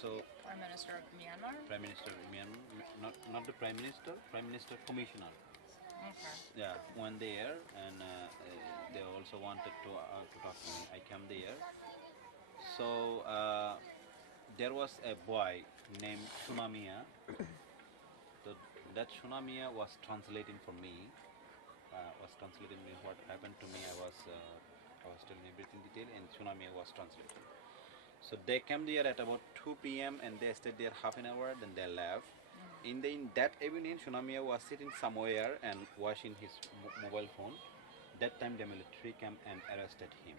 So Prime Minister of Myanmar. prime minister of Myanmar, not the prime minister commissioner. Okay. Yeah, went there, and they also wanted to talk to me. I came there. So there was a boy named Shunamia. So that Shunamia was translating for me. Was translating me what happened to me. I was telling everything detail, and Shunamia was translating. So they came there at about 2 p.m. and they stayed there half an hour. Then they left. In that evening, Shunamia was sitting somewhere and watching his mobile phone. That time, the military came and arrested him.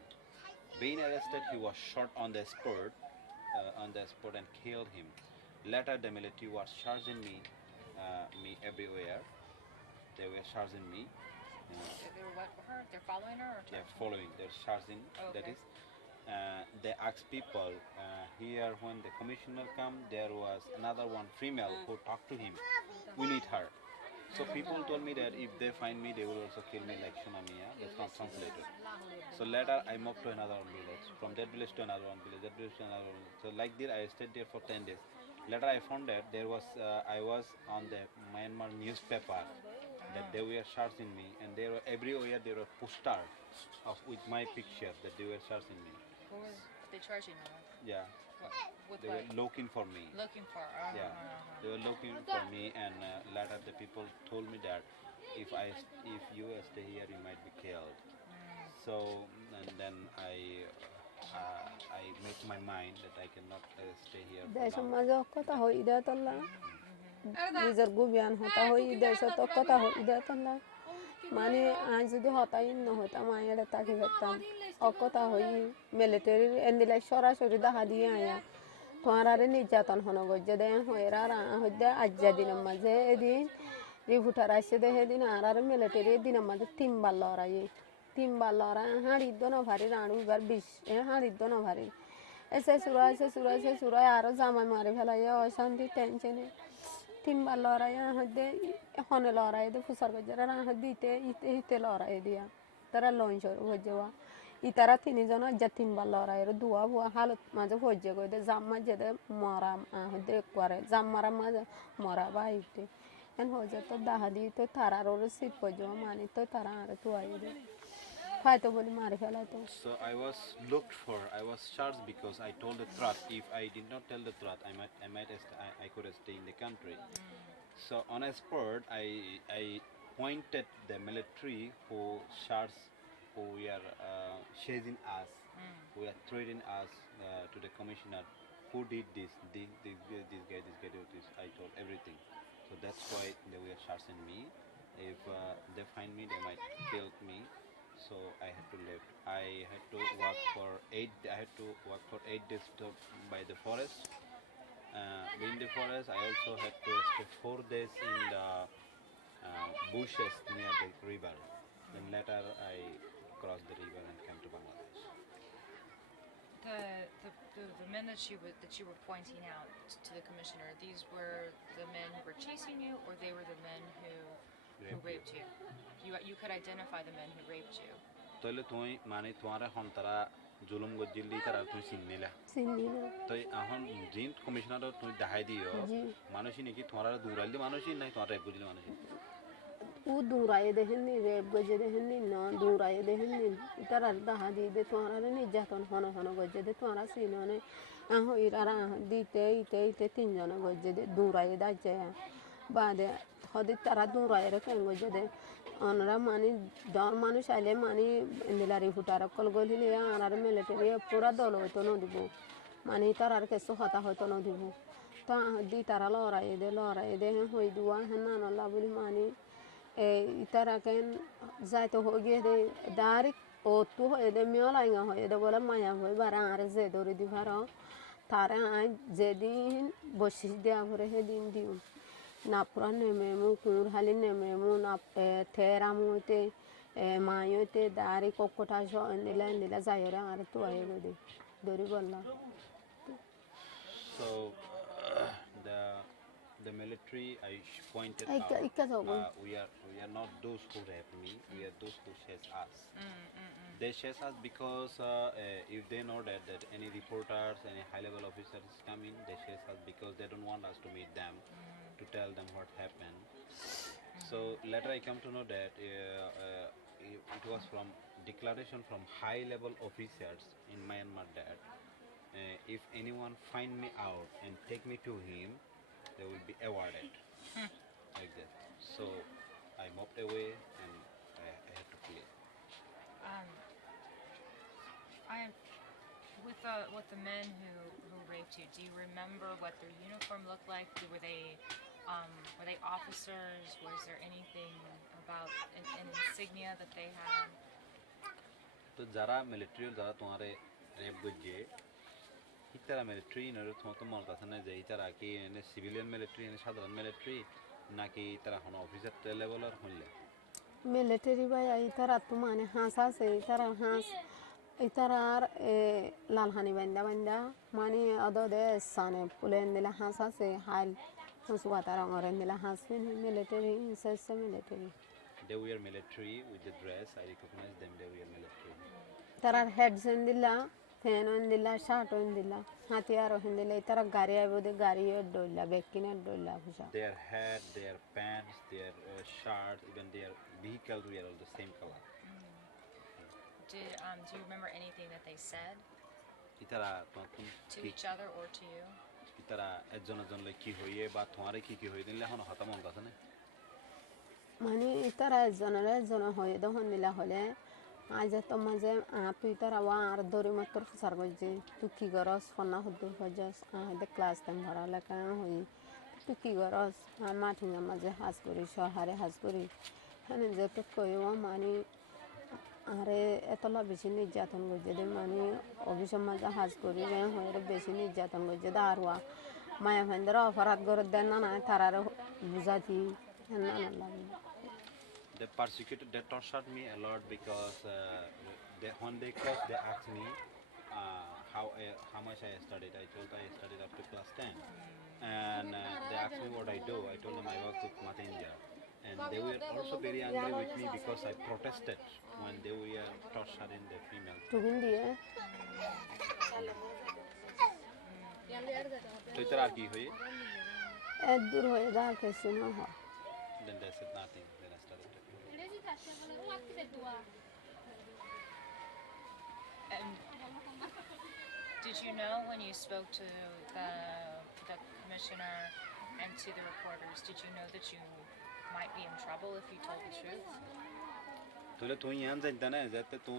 Being arrested, he was shot on the spot, and killed him. Later, the military was charging me everywhere. They were charging me. They were what for her? They're following her or Yeah, charging? following. They're charging. Oh, That okay. is. They asked people here when the commissioner come. There was another one female who talked to him. We need her. So people told me that if they find me, they will also kill me like Shunamia. That's not translated. So later I moved to another one village. From that village to another one village. That village to another one. So like this, I stayed there for 10 days. Later I found that there was I was on the Myanmar newspaper that they were searching me, and there were everywhere there were posters with my picture that they were searching me. Who was they charging her? Yeah, With they what? were looking for me. Looking for. Yeah, they were looking for me, and later the people told me that if you stay here, you might be killed. So and then I made my mind that I cannot stay here for দেশ long. মাঝে কথা হই দেতল্লা নিজের গুবিয়ান হতা হই দেশ তো কথা হই দেতল্লা মানে আজ যদি হতাই ন হতাম আয়ারে তাকে যেতাম অকথা হই মিলিটারি এন্দিলাই সরাসরি দেখা দিয়ে আয়া তোমারে নির্যাতন হন গজ্জে দেন হইরা হইদে আজ্জা দিনের মাঝে এদিন রিপোর্টার আসছে দেখে দিন আর মিলিটারি দিনের মাঝে 3 বার লড়াই হাঁড়ি দোন ভারি রাণু এবার 20 হাঁড়ি দোন ভারি এসে সুরাই আরো জামাই মারি ফেলাই অশান্তি টেনশনে 3 বার লড়াই হইদে হনে লড়াই দে ফুসার গজ্জারা হইদে ইতে লড়াই দিয়া তারা লঞ্চ হয়ে যাওয়া ইতারা 3 জন যা 3 বার লড়াই দুয়া বুয়া হালত মাঝে হয়ে গই দে জাম মাঝে দে মরা হইদে করে জাম মারা মাঝে মরা বাইতে এন হয়ে যেত দাহা দি তো তারার ওর সিট পজো মানি তো তারা আর তো আই দে ফাইতো বলি মারি ফেলাই তো So I was charged because I told the truth. If I did not tell the truth, I could stay in the country. So on a spot, I pointed the military who were chasing us, who were threatening us to the commissioner. Who did this? This guy did this. I told everything. So that's why they were charging me. If they find me, they might kill me. So I had to leave. I had to work for 8 days by the forest. In the forest, I also had to stay 4 days in the bushes near the river. Then later I crossed the river and came to Bangladesh. The men that you were pointing out to the commissioner, these were the men who were chasing you, or they were the men who raped you? You could identify the men who raped you. তাহলে তুই মানে তোমারে হন্তরা জুলুম গজিলি তারা তুই চিননিলা তাই এখন জিন কমিশনার তুই দেখাই দিও মানুষই নাকি তোমার দূরাইলি মানুষই নাই তোমার রেপ গজিলি মানুষই u duraye de hinni reb goje de hinni no duraye de hinni itara da hadi de twara ni jaton hono hono goje de twara sino ne aho irara dite tinjana goje de duraye da je bade hodi tara duraye re ken goje de onra mani dor manu shale mani indila refutara kol golile ya arar military pura dolo to no dibo mani tarar ke so hata hoto no dibo ta di tara lora ede hoi duwa hanna no labuli mani itara ken zaito hoge de darik o tu ede miola inga ho ede bola maya ho bara ar ze dori di varo tara ai zedin boshi dia hore hedin diu na purane memu kur halin memu na tera mute mayote dari kokota jo ndila zayora ar tu ayo de dori bolla. So the military, I pointed Ay, out, we are not those who rape me, we are those who chase us. They chase us because if they know that any reporters, any high-level officers is coming, they chase us because they don't want us to meet them, to tell them what happened. So later I come to know that it was from declaration from high-level officers in Myanmar that if anyone find me out and take me to him, they will be awarded like that. So I moved away and I had to flee. With the men who raped you, do you remember what their uniform looked like? Were they officers? Was there anything about an insignia that they had? तो जरा military जरा तुम्हारे rape गुज्जे इतना military नरे तुम मरता था ना जे इतना कि ने सिविलियन मिलिट्री ने साधारण मिलिट्री ना कि इतना हम ऑफिसर लेवल और होले military baya itara tumane hasa se itara has itarar lalhani banda mani ado de sane pulen dila hasa se hal muswatara oren dila hasfin military insist military. They were military with the dress. I recognize them. They were military. Tarar heads indilla fen indilla shirt indilla hatiyaro indilla itara gari ayode gari dolla bekkine dolla busha. Their hat, their pants, their shirts, even their vehicles were all the same color. Do you remember anything that they said इतना to each other or to you? इतना एजन lucky होइए बात तुम्हारे की होइए दिन ले हम खत्म होगा था ने mani itara jona hoye do honila hole aje to maje tu itara wa ar dori motor fusar goje tu ki goros fonna hudu hojas de class tem bhara la ka hoyi tu ki goros ma tinga maje hasburi shohare hasburi hanen je to koyo mani are etola beshi nirjaton goje de mani obisho maje hasburi re hoye beshi nirjaton goje darwa maya vendra farat gor denna na tarare buzati henna na They persecuted, they tortured me a lot because when they caught, they asked me how much I studied. I told them I studied up to class 10. And they asked me what I do. I told them I work with Matinja. And they were also very angry with me because I protested when they were torturing the females. तो इतना की हुई? दूर हो जा कैसे ना हो? Then they said nothing. Then I started talking. Did you know when you spoke to the commissioner and to the reporters? Did you know that you might be in trouble if you told the truth? तो तू यहाँ जानता ना जैसे तू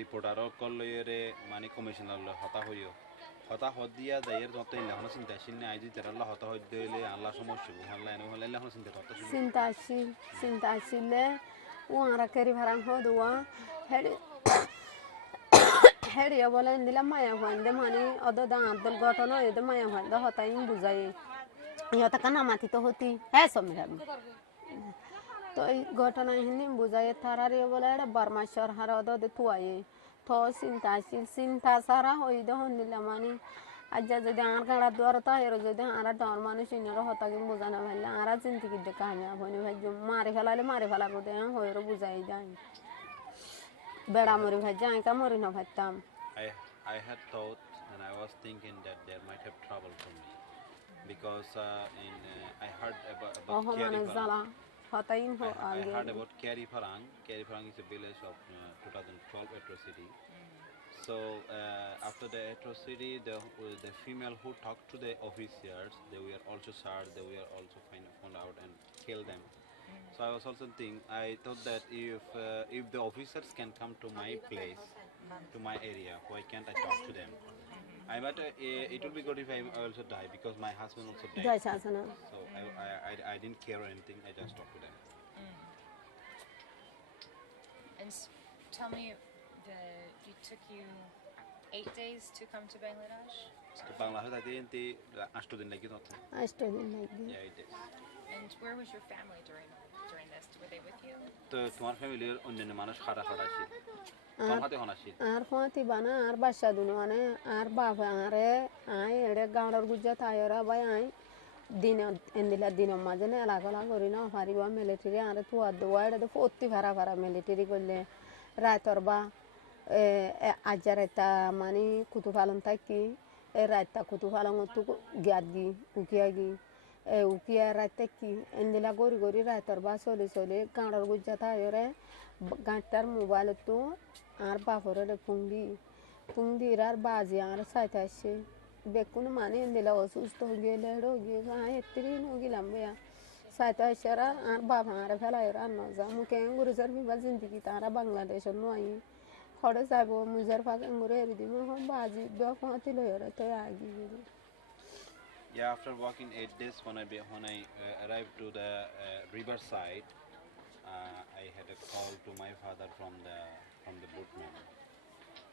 रिपोर्टरों को ले मानी कमिश्नर लो हता होयो हता हो दिया दायर तो तो इल्लाह सिंताशिल ने आइजी तेरा ला हता हो दे ले अल्लाह समझ हल्ला इन्हें हल्ला इल्लाह सिंताशिल ले वो आरा करी भरंग हो दुआ हेडी अब वाला इंदिला माया हुआंदे मानी अदो दांत दल गठनो ये दे माया हुआंदे हता इन बुझाए ये तक ना माती तो होती है सब मेरा तो घटना हिंदी बुझाए थारा रे बोला एड़ा बर्माशर हर अदो दे तू आये तो सिंता सारा हो इधर होने मानी आज जब आर कड़ा द्वार था ये रोज आरा डॉर माने सीनियर होता कि बुझाना वाला आरा चिंती की कहानियाँ होने भाई जो मारे फला को दे हो ये रो बुझाई जाए बेड़ा मोरी भाई जाए का मोरी ना भाईताम I had thought and I was thinking that there might have trouble for me because I heard about माने ज़ाला hatayin ho I heard alge. about Kari Farang. Kari Farang is a village of 2012 atrocity. So after the atrocity, the female who talked to the officers, they were also shot. They were also found out and killed them. So I was also thinking. I thought that if the officers can come to my place, to my area, why can't I talk to them? It would be good if I also die because my husband also died. Jai Shasana. So I didn't care or anything. I just talked to them. And tell me, it took you 8 days to come to Bangladesh? So Bangladesh I didn't study like it. Ashto din lagi. Yeah, it is. And where was your family during this? Were they with you? তো তোমার ফ্যামিলির অন্যান্য মানুষ খারাপ খারাপ আছে তোমার হাতে হন আছে আর ফাঁতি বানা আর বাসা দুনো মানে আর বাপ আরে আই এড়ে গাঁড়র গুজ্জা তাইরা বাই আই দিন এন্দিলা দিন মাঝে না এলাকা করি না হারিবা মিলিটারি আরে তো আদওয়া এড়ে ফতি ভাড়া ভাড়া মিলিটারি করলে রাতর বা আজারেতা মানে কুতু ফালন থাকি রাতটা কুতু ফালন তো গিয়াদি উকিয়াগি উকিয়া রাতে কি এন্দিলা গরি গরি রাতর বা চলে চলে গাঁড়র গুজ্জা তাইরে গাঁটার মোবাইল তো আর বাপরে পুংদি আর বাজে আর সাইতে আসে বেকুন মানে এন্দিলা অসুস্থ গেলে রোগী এত্রি নগিলাম বয়া সাইতে আসে আর বাপ আর ফেলাই আর নজা মুখে গুরুজার বিবা জিন্দিগি তারা বাংলাদেশের নয় খড়ে যাব মুজার ফাঁকে ঘুরে এরি দিব বাজি দোকাতি লইরে তো আগি Yeah, after walking 8 days, when I arrived to the riverside, I had a call to my father from the boatman.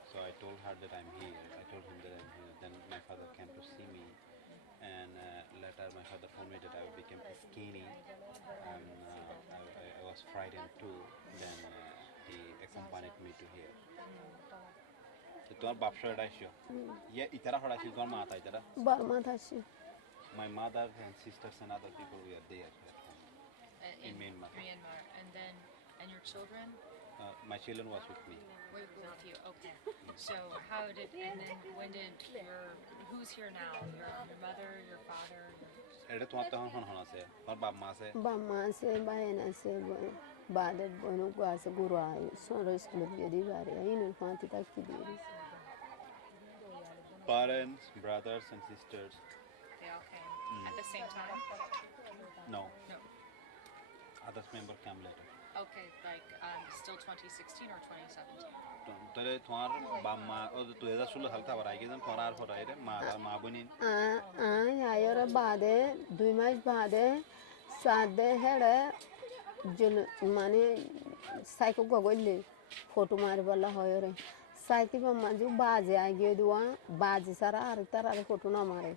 So I told her that I'm here. I told him that I'm here. Then my father came to see me, and later my father told me that I became skinny, and I was frightened too. Then he accompanied me to here. So তোমার বাপসা এটা আসিও ইয়ে ইতারা হড়া ছিল তোমার মাথা ইতারা Burma থাসি My mother and sisters and other people were there at home in Myanmar. And your children My children was with me. were with you. Okay. So who's here now? Your mother, your father? এটা তোমার তখন হন আছে তোমার বাপ মা আছে বাম্মা আছে বায়েন আছে বাদে বনু আছে গুরু আই সর স্কুল দিয়ে দিবারে আইন ফাঁতি তাকি দিবি parents, brothers and sisters. They all came at the same time? No. No. Others member came later. Okay, like still 2016 or 2017? তাহলে তোমার বাপ মা ও 2016 সালে আবার আগে যেন তোমার আর পড়াই রে মা বনিন আয়র বাদে 2 মাস বাদে সাদে হেড়ে মানে সাইকো গগলে ফটো মারবলা হয় রে সাইতি বাজু বাজে আগে দুয়া বাজে সারা আর তার আর ফটো না মারে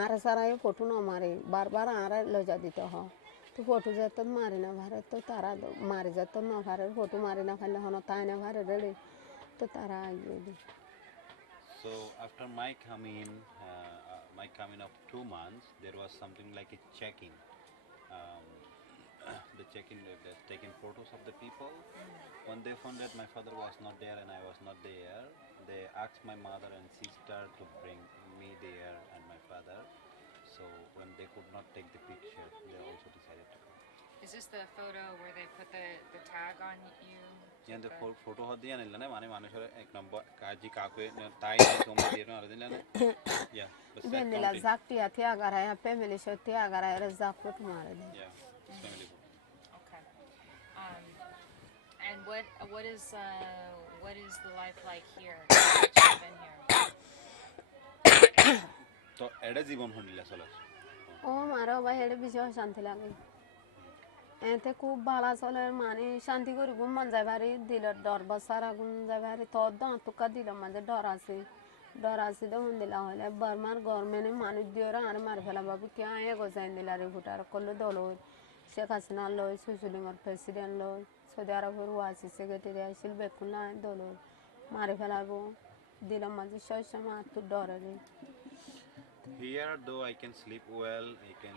আর সারা ফটো না মারে বারবার আর লজা দিতে হয় তো ফটো যত মারে না ভারে তো তারা মারে যত না ভারে ফটো মারে না ফেলে হন তাই না ভারে রে তো তারা আগে So after my coming of 2 months, there was something like a check-in. The check-in, they're taking photos of the people. When they found that my father was not there and I was not there, they asked my mother and sister to bring me there and my father. So when they could not take the picture, they also decided to come. Is this the photo where they put the tag on you? Yeah, the photo had the anil na mane manusher ek number kaji kakwe tai tombe dero aradin na yeah Vendela zakti ati agara ya family shoti agara ya zakut mare yeah family photo. Okay. And what is the life like here? You've been here. তো এটা জীবন হনিলা চলে ও মারো ভাই হেডে বেশি শান্তি লাগে এতে খুব ভালো চলে মানে শান্তি করে ঘুম মান যায় ভারি দিল ডর বসারা ঘুম যায় ভারি তোর দাঁতুকা দিল মাঝে ডর আছে দেখুন দিলা হলে বর্মার গভর্নমেন্টে মানুষ দিয়ে আর মার ফেলা বাবু কে আয়ে গোসাইন দিলা রে ভোটার করলো দল শেখ হাসিনা লয় সুসুলিমর প্রেসিডেন্ট লয় সৌদি আরবের ওয়াসি সেক্রেটারি আসছিল বেকুন না দল মারে ফেলাবো দিলাম মাঝে সময় তো ডরে রে Here, though I can sleep well, I can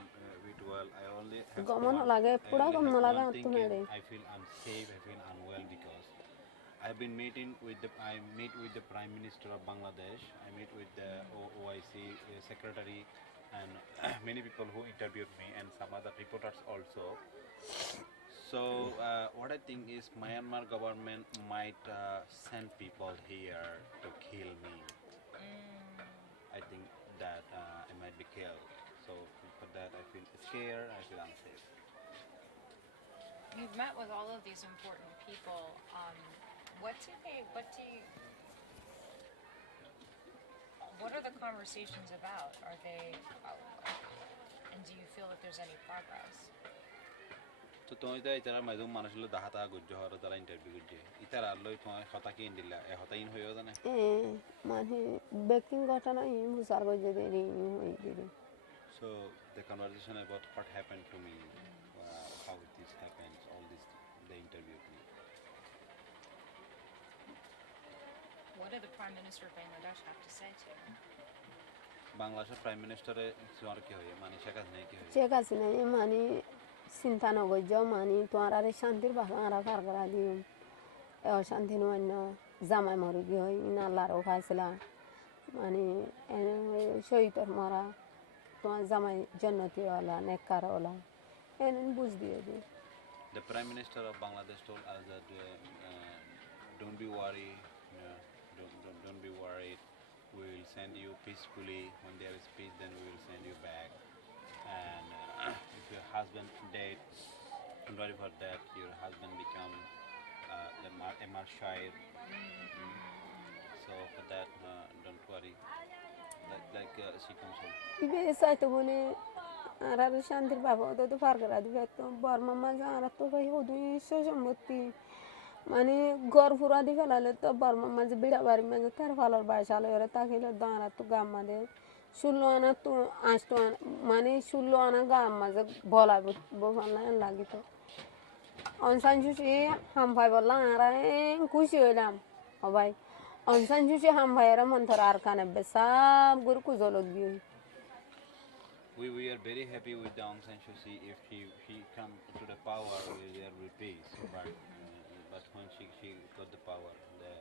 eat well. I only have গমন one, লাগে I পুরা only গমন have লাগে one তো thing নেড়ে I feel unsafe, I feel unwell because I've been meeting with I meet with the Prime Minister of Bangladesh. I meet with the OIC secretary and many people who interviewed me and some other reporters also. So what I think is Myanmar government might send people here to kill me. I think that I might be killed. So for that I feel scared, I feel unsafe. You've met with all of these important people. What are the conversations about? Are they, and do you feel that there's any progress? So to ita itara mazum manuslo dahata gujjo horo tara interview gujje. Itara allo to hota ki indilla e hota in hoyo dane. মানে baking ঘটনা ই মুসার গজে দেরি হই দিরি So the conversation about what happened to me, how this happens, all this, they interviewed me. What did the Prime Minister of Bangladesh have to say to you? Bangladesh Prime Minister sor ki hoye mani Sheikh Hasina ki hoye. Check আছে না মানে চিন্তা নগজ মানে তোমার আরে শান্তির বাসা আর কারগরা দিম এ অশান্তি নয় জামাই মরে গিয়ে হয় ইনা আল্লাহরও খাইছিলা মানে শহীদর মরা তোমার জামাই জন্নতিওয়ালা নেককারওয়ালা এনে বুঝ দিয়ে দিই The Prime Minister of Bangladesh told us that don't be worried, don't be worried. We will send you peacefully. When there is peace, then we will send you back. And if your husband dead, don't worry for that. Your husband become a martyr. So for that, don't worry. Like she comes home. ইবে সাইতো বলে আর আর শান্তির বাবা ওদের তো পার করা দিবে তো বর্মা মাঝে আর তো ভাই ওদুই সম্পত্তি মানে ঘর ফুরা দি ফেলালে তো বর্মা মাঝে বিড়া বাড়ি মাঝে তার ফালার বাসালে ওরা তাকিলে দাঁড়া তো গাম মাঝে 16 আনা তো 8 আনা মানে 16 আনা গাম মাঝে বলা বলা লাগিত অনসান সুসি হাম ভাই বললাম আর খুশি হইলাম ও ভাই অনসান সুসি হাম ভাইয়েরা মন্তর আর কানে বেসাব গুরু কুজলত গিয়ে We are very happy with the Aung San Suu Kyi. If she come to the power, we are with peace. But when she got the power, the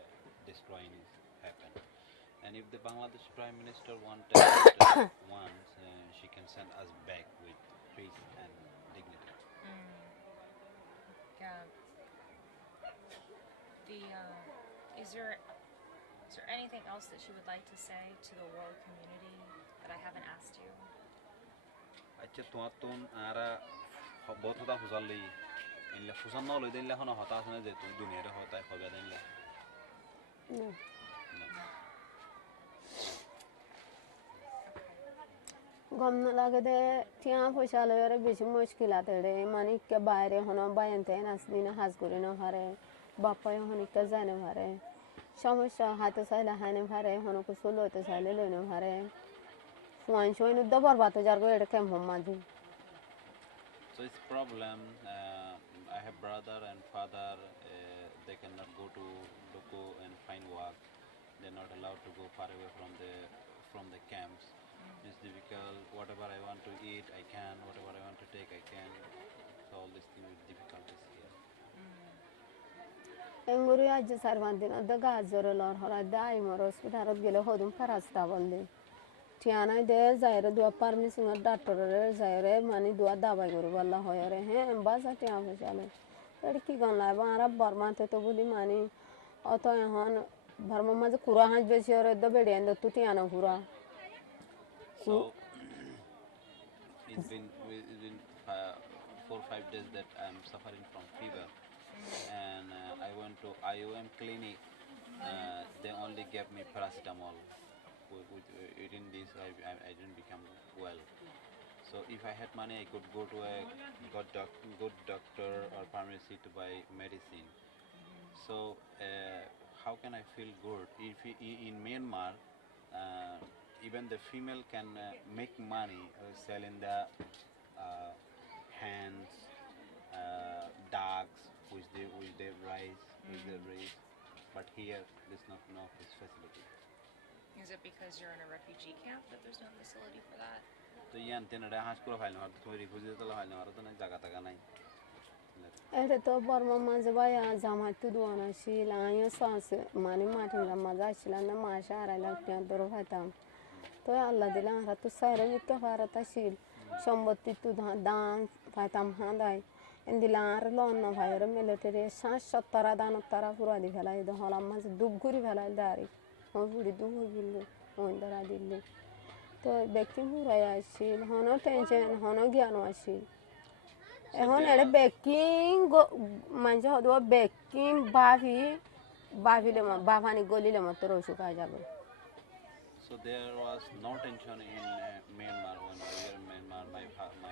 destroying is happened. And if the Bangladesh Prime Minister wanted once, she can send us back with peace and dignity. Yeah. Is there anything else that you would like to say to the world community that I haven't asked you? अच्छा तुम आरा बहुत होता फुसल ली इनले फुसल ना लोग इनले होना होता है ना जे तुम दुनिया रे होता है खबर इनले गमन लगे दे क्या फुसल यार बेच मुश्किल आते रे मानी के बाहर होना बायंते हैं नासनी ना हाथ गुरे ना हरे बापा यो होने के जाने हरे समस्या हाथ साइला हाने हरे होना कुछ सोलो तो साइले लेने हरे One showing the barba to Jargo came home, Madi. So it's problem. I have brother and father. They cannot go to Loko and find work. They're not allowed to go far away from the camps. It's difficult. Whatever I want to eat, I can. Whatever I want to take, I can. So all these things with difficulties here. Enguru aji sarvantina the gazor or horadai moros with Arabilla hodum parastavalli. Tiana de Zaire do a permission of doctor Zaire money do a daba gurubala hoyere and baza tiana shale. Erkigan Lavara Barmante to Budi money Otoyan Barmama's Kura has been the bed and the Tutiana Hura. So it's been 4 or 5 days that I'm suffering from fever, and I went to IOM clinic. They only gave me paracetamol. Within this, I didn't become well. So if I had money, I could go to a good doctor or pharmacy to buy medicine. So how can I feel good? If in Myanmar, even the female can make money selling the hands, dogs, which they raise, but here there's no this facility. Is it because you're in a refugee camp that there's no facility for that? So yeah, then I have to file not to refugee to file not to Jagataka. At the top of Mazabaya Zamatu Duana, she lying sauce, money martin, the Mazashila, and the Masha, I like to Dorohatam. To Allah de Lanra to Sarah with Kafarata shield, somebody to dance, Fatam Handai, indilar lon no fayre military sa tara dan tara pura di fela ido hola mas dugguri fela dari o buri dugu gillo on dara dille to bekin pura ya shil hono tension hono gyano ashil ehon ere bekin go manja do bekin bavi le ma bavani goli le ma toro shuka jalo. So there was no tension in Myanmar when we were in Myanmar. My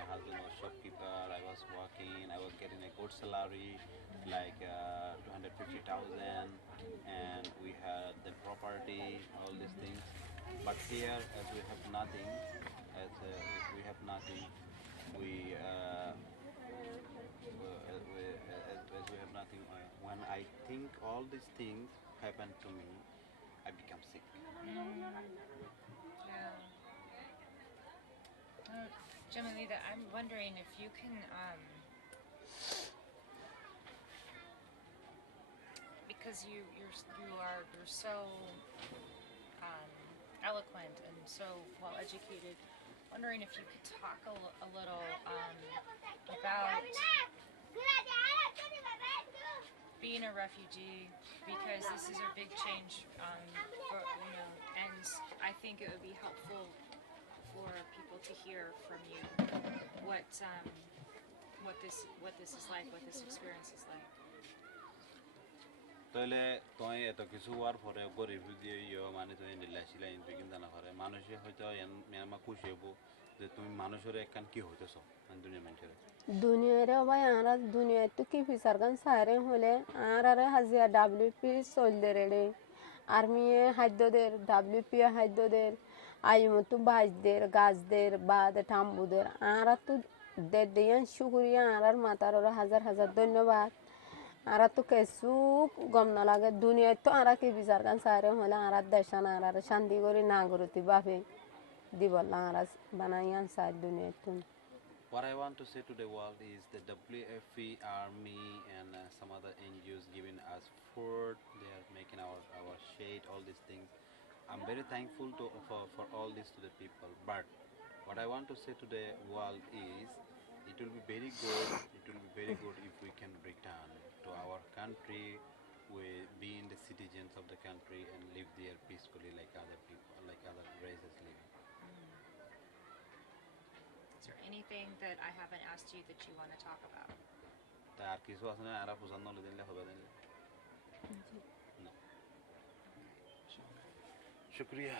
husband was shopkeeper. I was working. I was getting a good salary, like 250,000, and we had the property, all these things. But here, as we have nothing, as we have nothing, we as we have nothing. When I think all these things happen to me, I become sick. Jamalida, I'm wondering if you can, because you're so eloquent and so well educated, wondering if you could talk a little about being a refugee, because this is a big change, for, and I think it would be helpful for people to hear from you what this is like, what this experience is like. Toile toy eto kisu war fore go refugee yo mane toy nilla sila in begin dana fore manushe hoyto yan Myanmar kushebo je tumi manushore ekkan ki hoyteso an dunya manchore दुनिया रे भाई आरा दुनिया तो की फिसरगन सारे होले आरा रे हजिया WP solder रे आर्मी हाइदो देर WP हाइदो देर आयुम तो बाज देर गाज देर बाद टाम्बू देर आरा तो दे दियन शुक्रिया आरा माता रे हजार धन्यवाद आरा तो कैसु गम न लागे दुनिया तो आरा की फिसरगन सारे होले आरा देशन आरा रे शांति गोरी नागरुती बाफे दिबला आरा बनायन साथ दुनिया तो. What I want to say to the world is the WFP army and some other NGOs giving us food. They are making our shade, all these things. I'm very thankful for all this to the people. But what I want to say to the world is, it will be very good. It will be very good if we can return to our country, we being the citizens of the country and live there peacefully like other people, like other races living. Is there anything that I haven't asked you that you want to talk about? Taar kisu asne ara pusanno le dinle hobe dinle. No. Shukriya.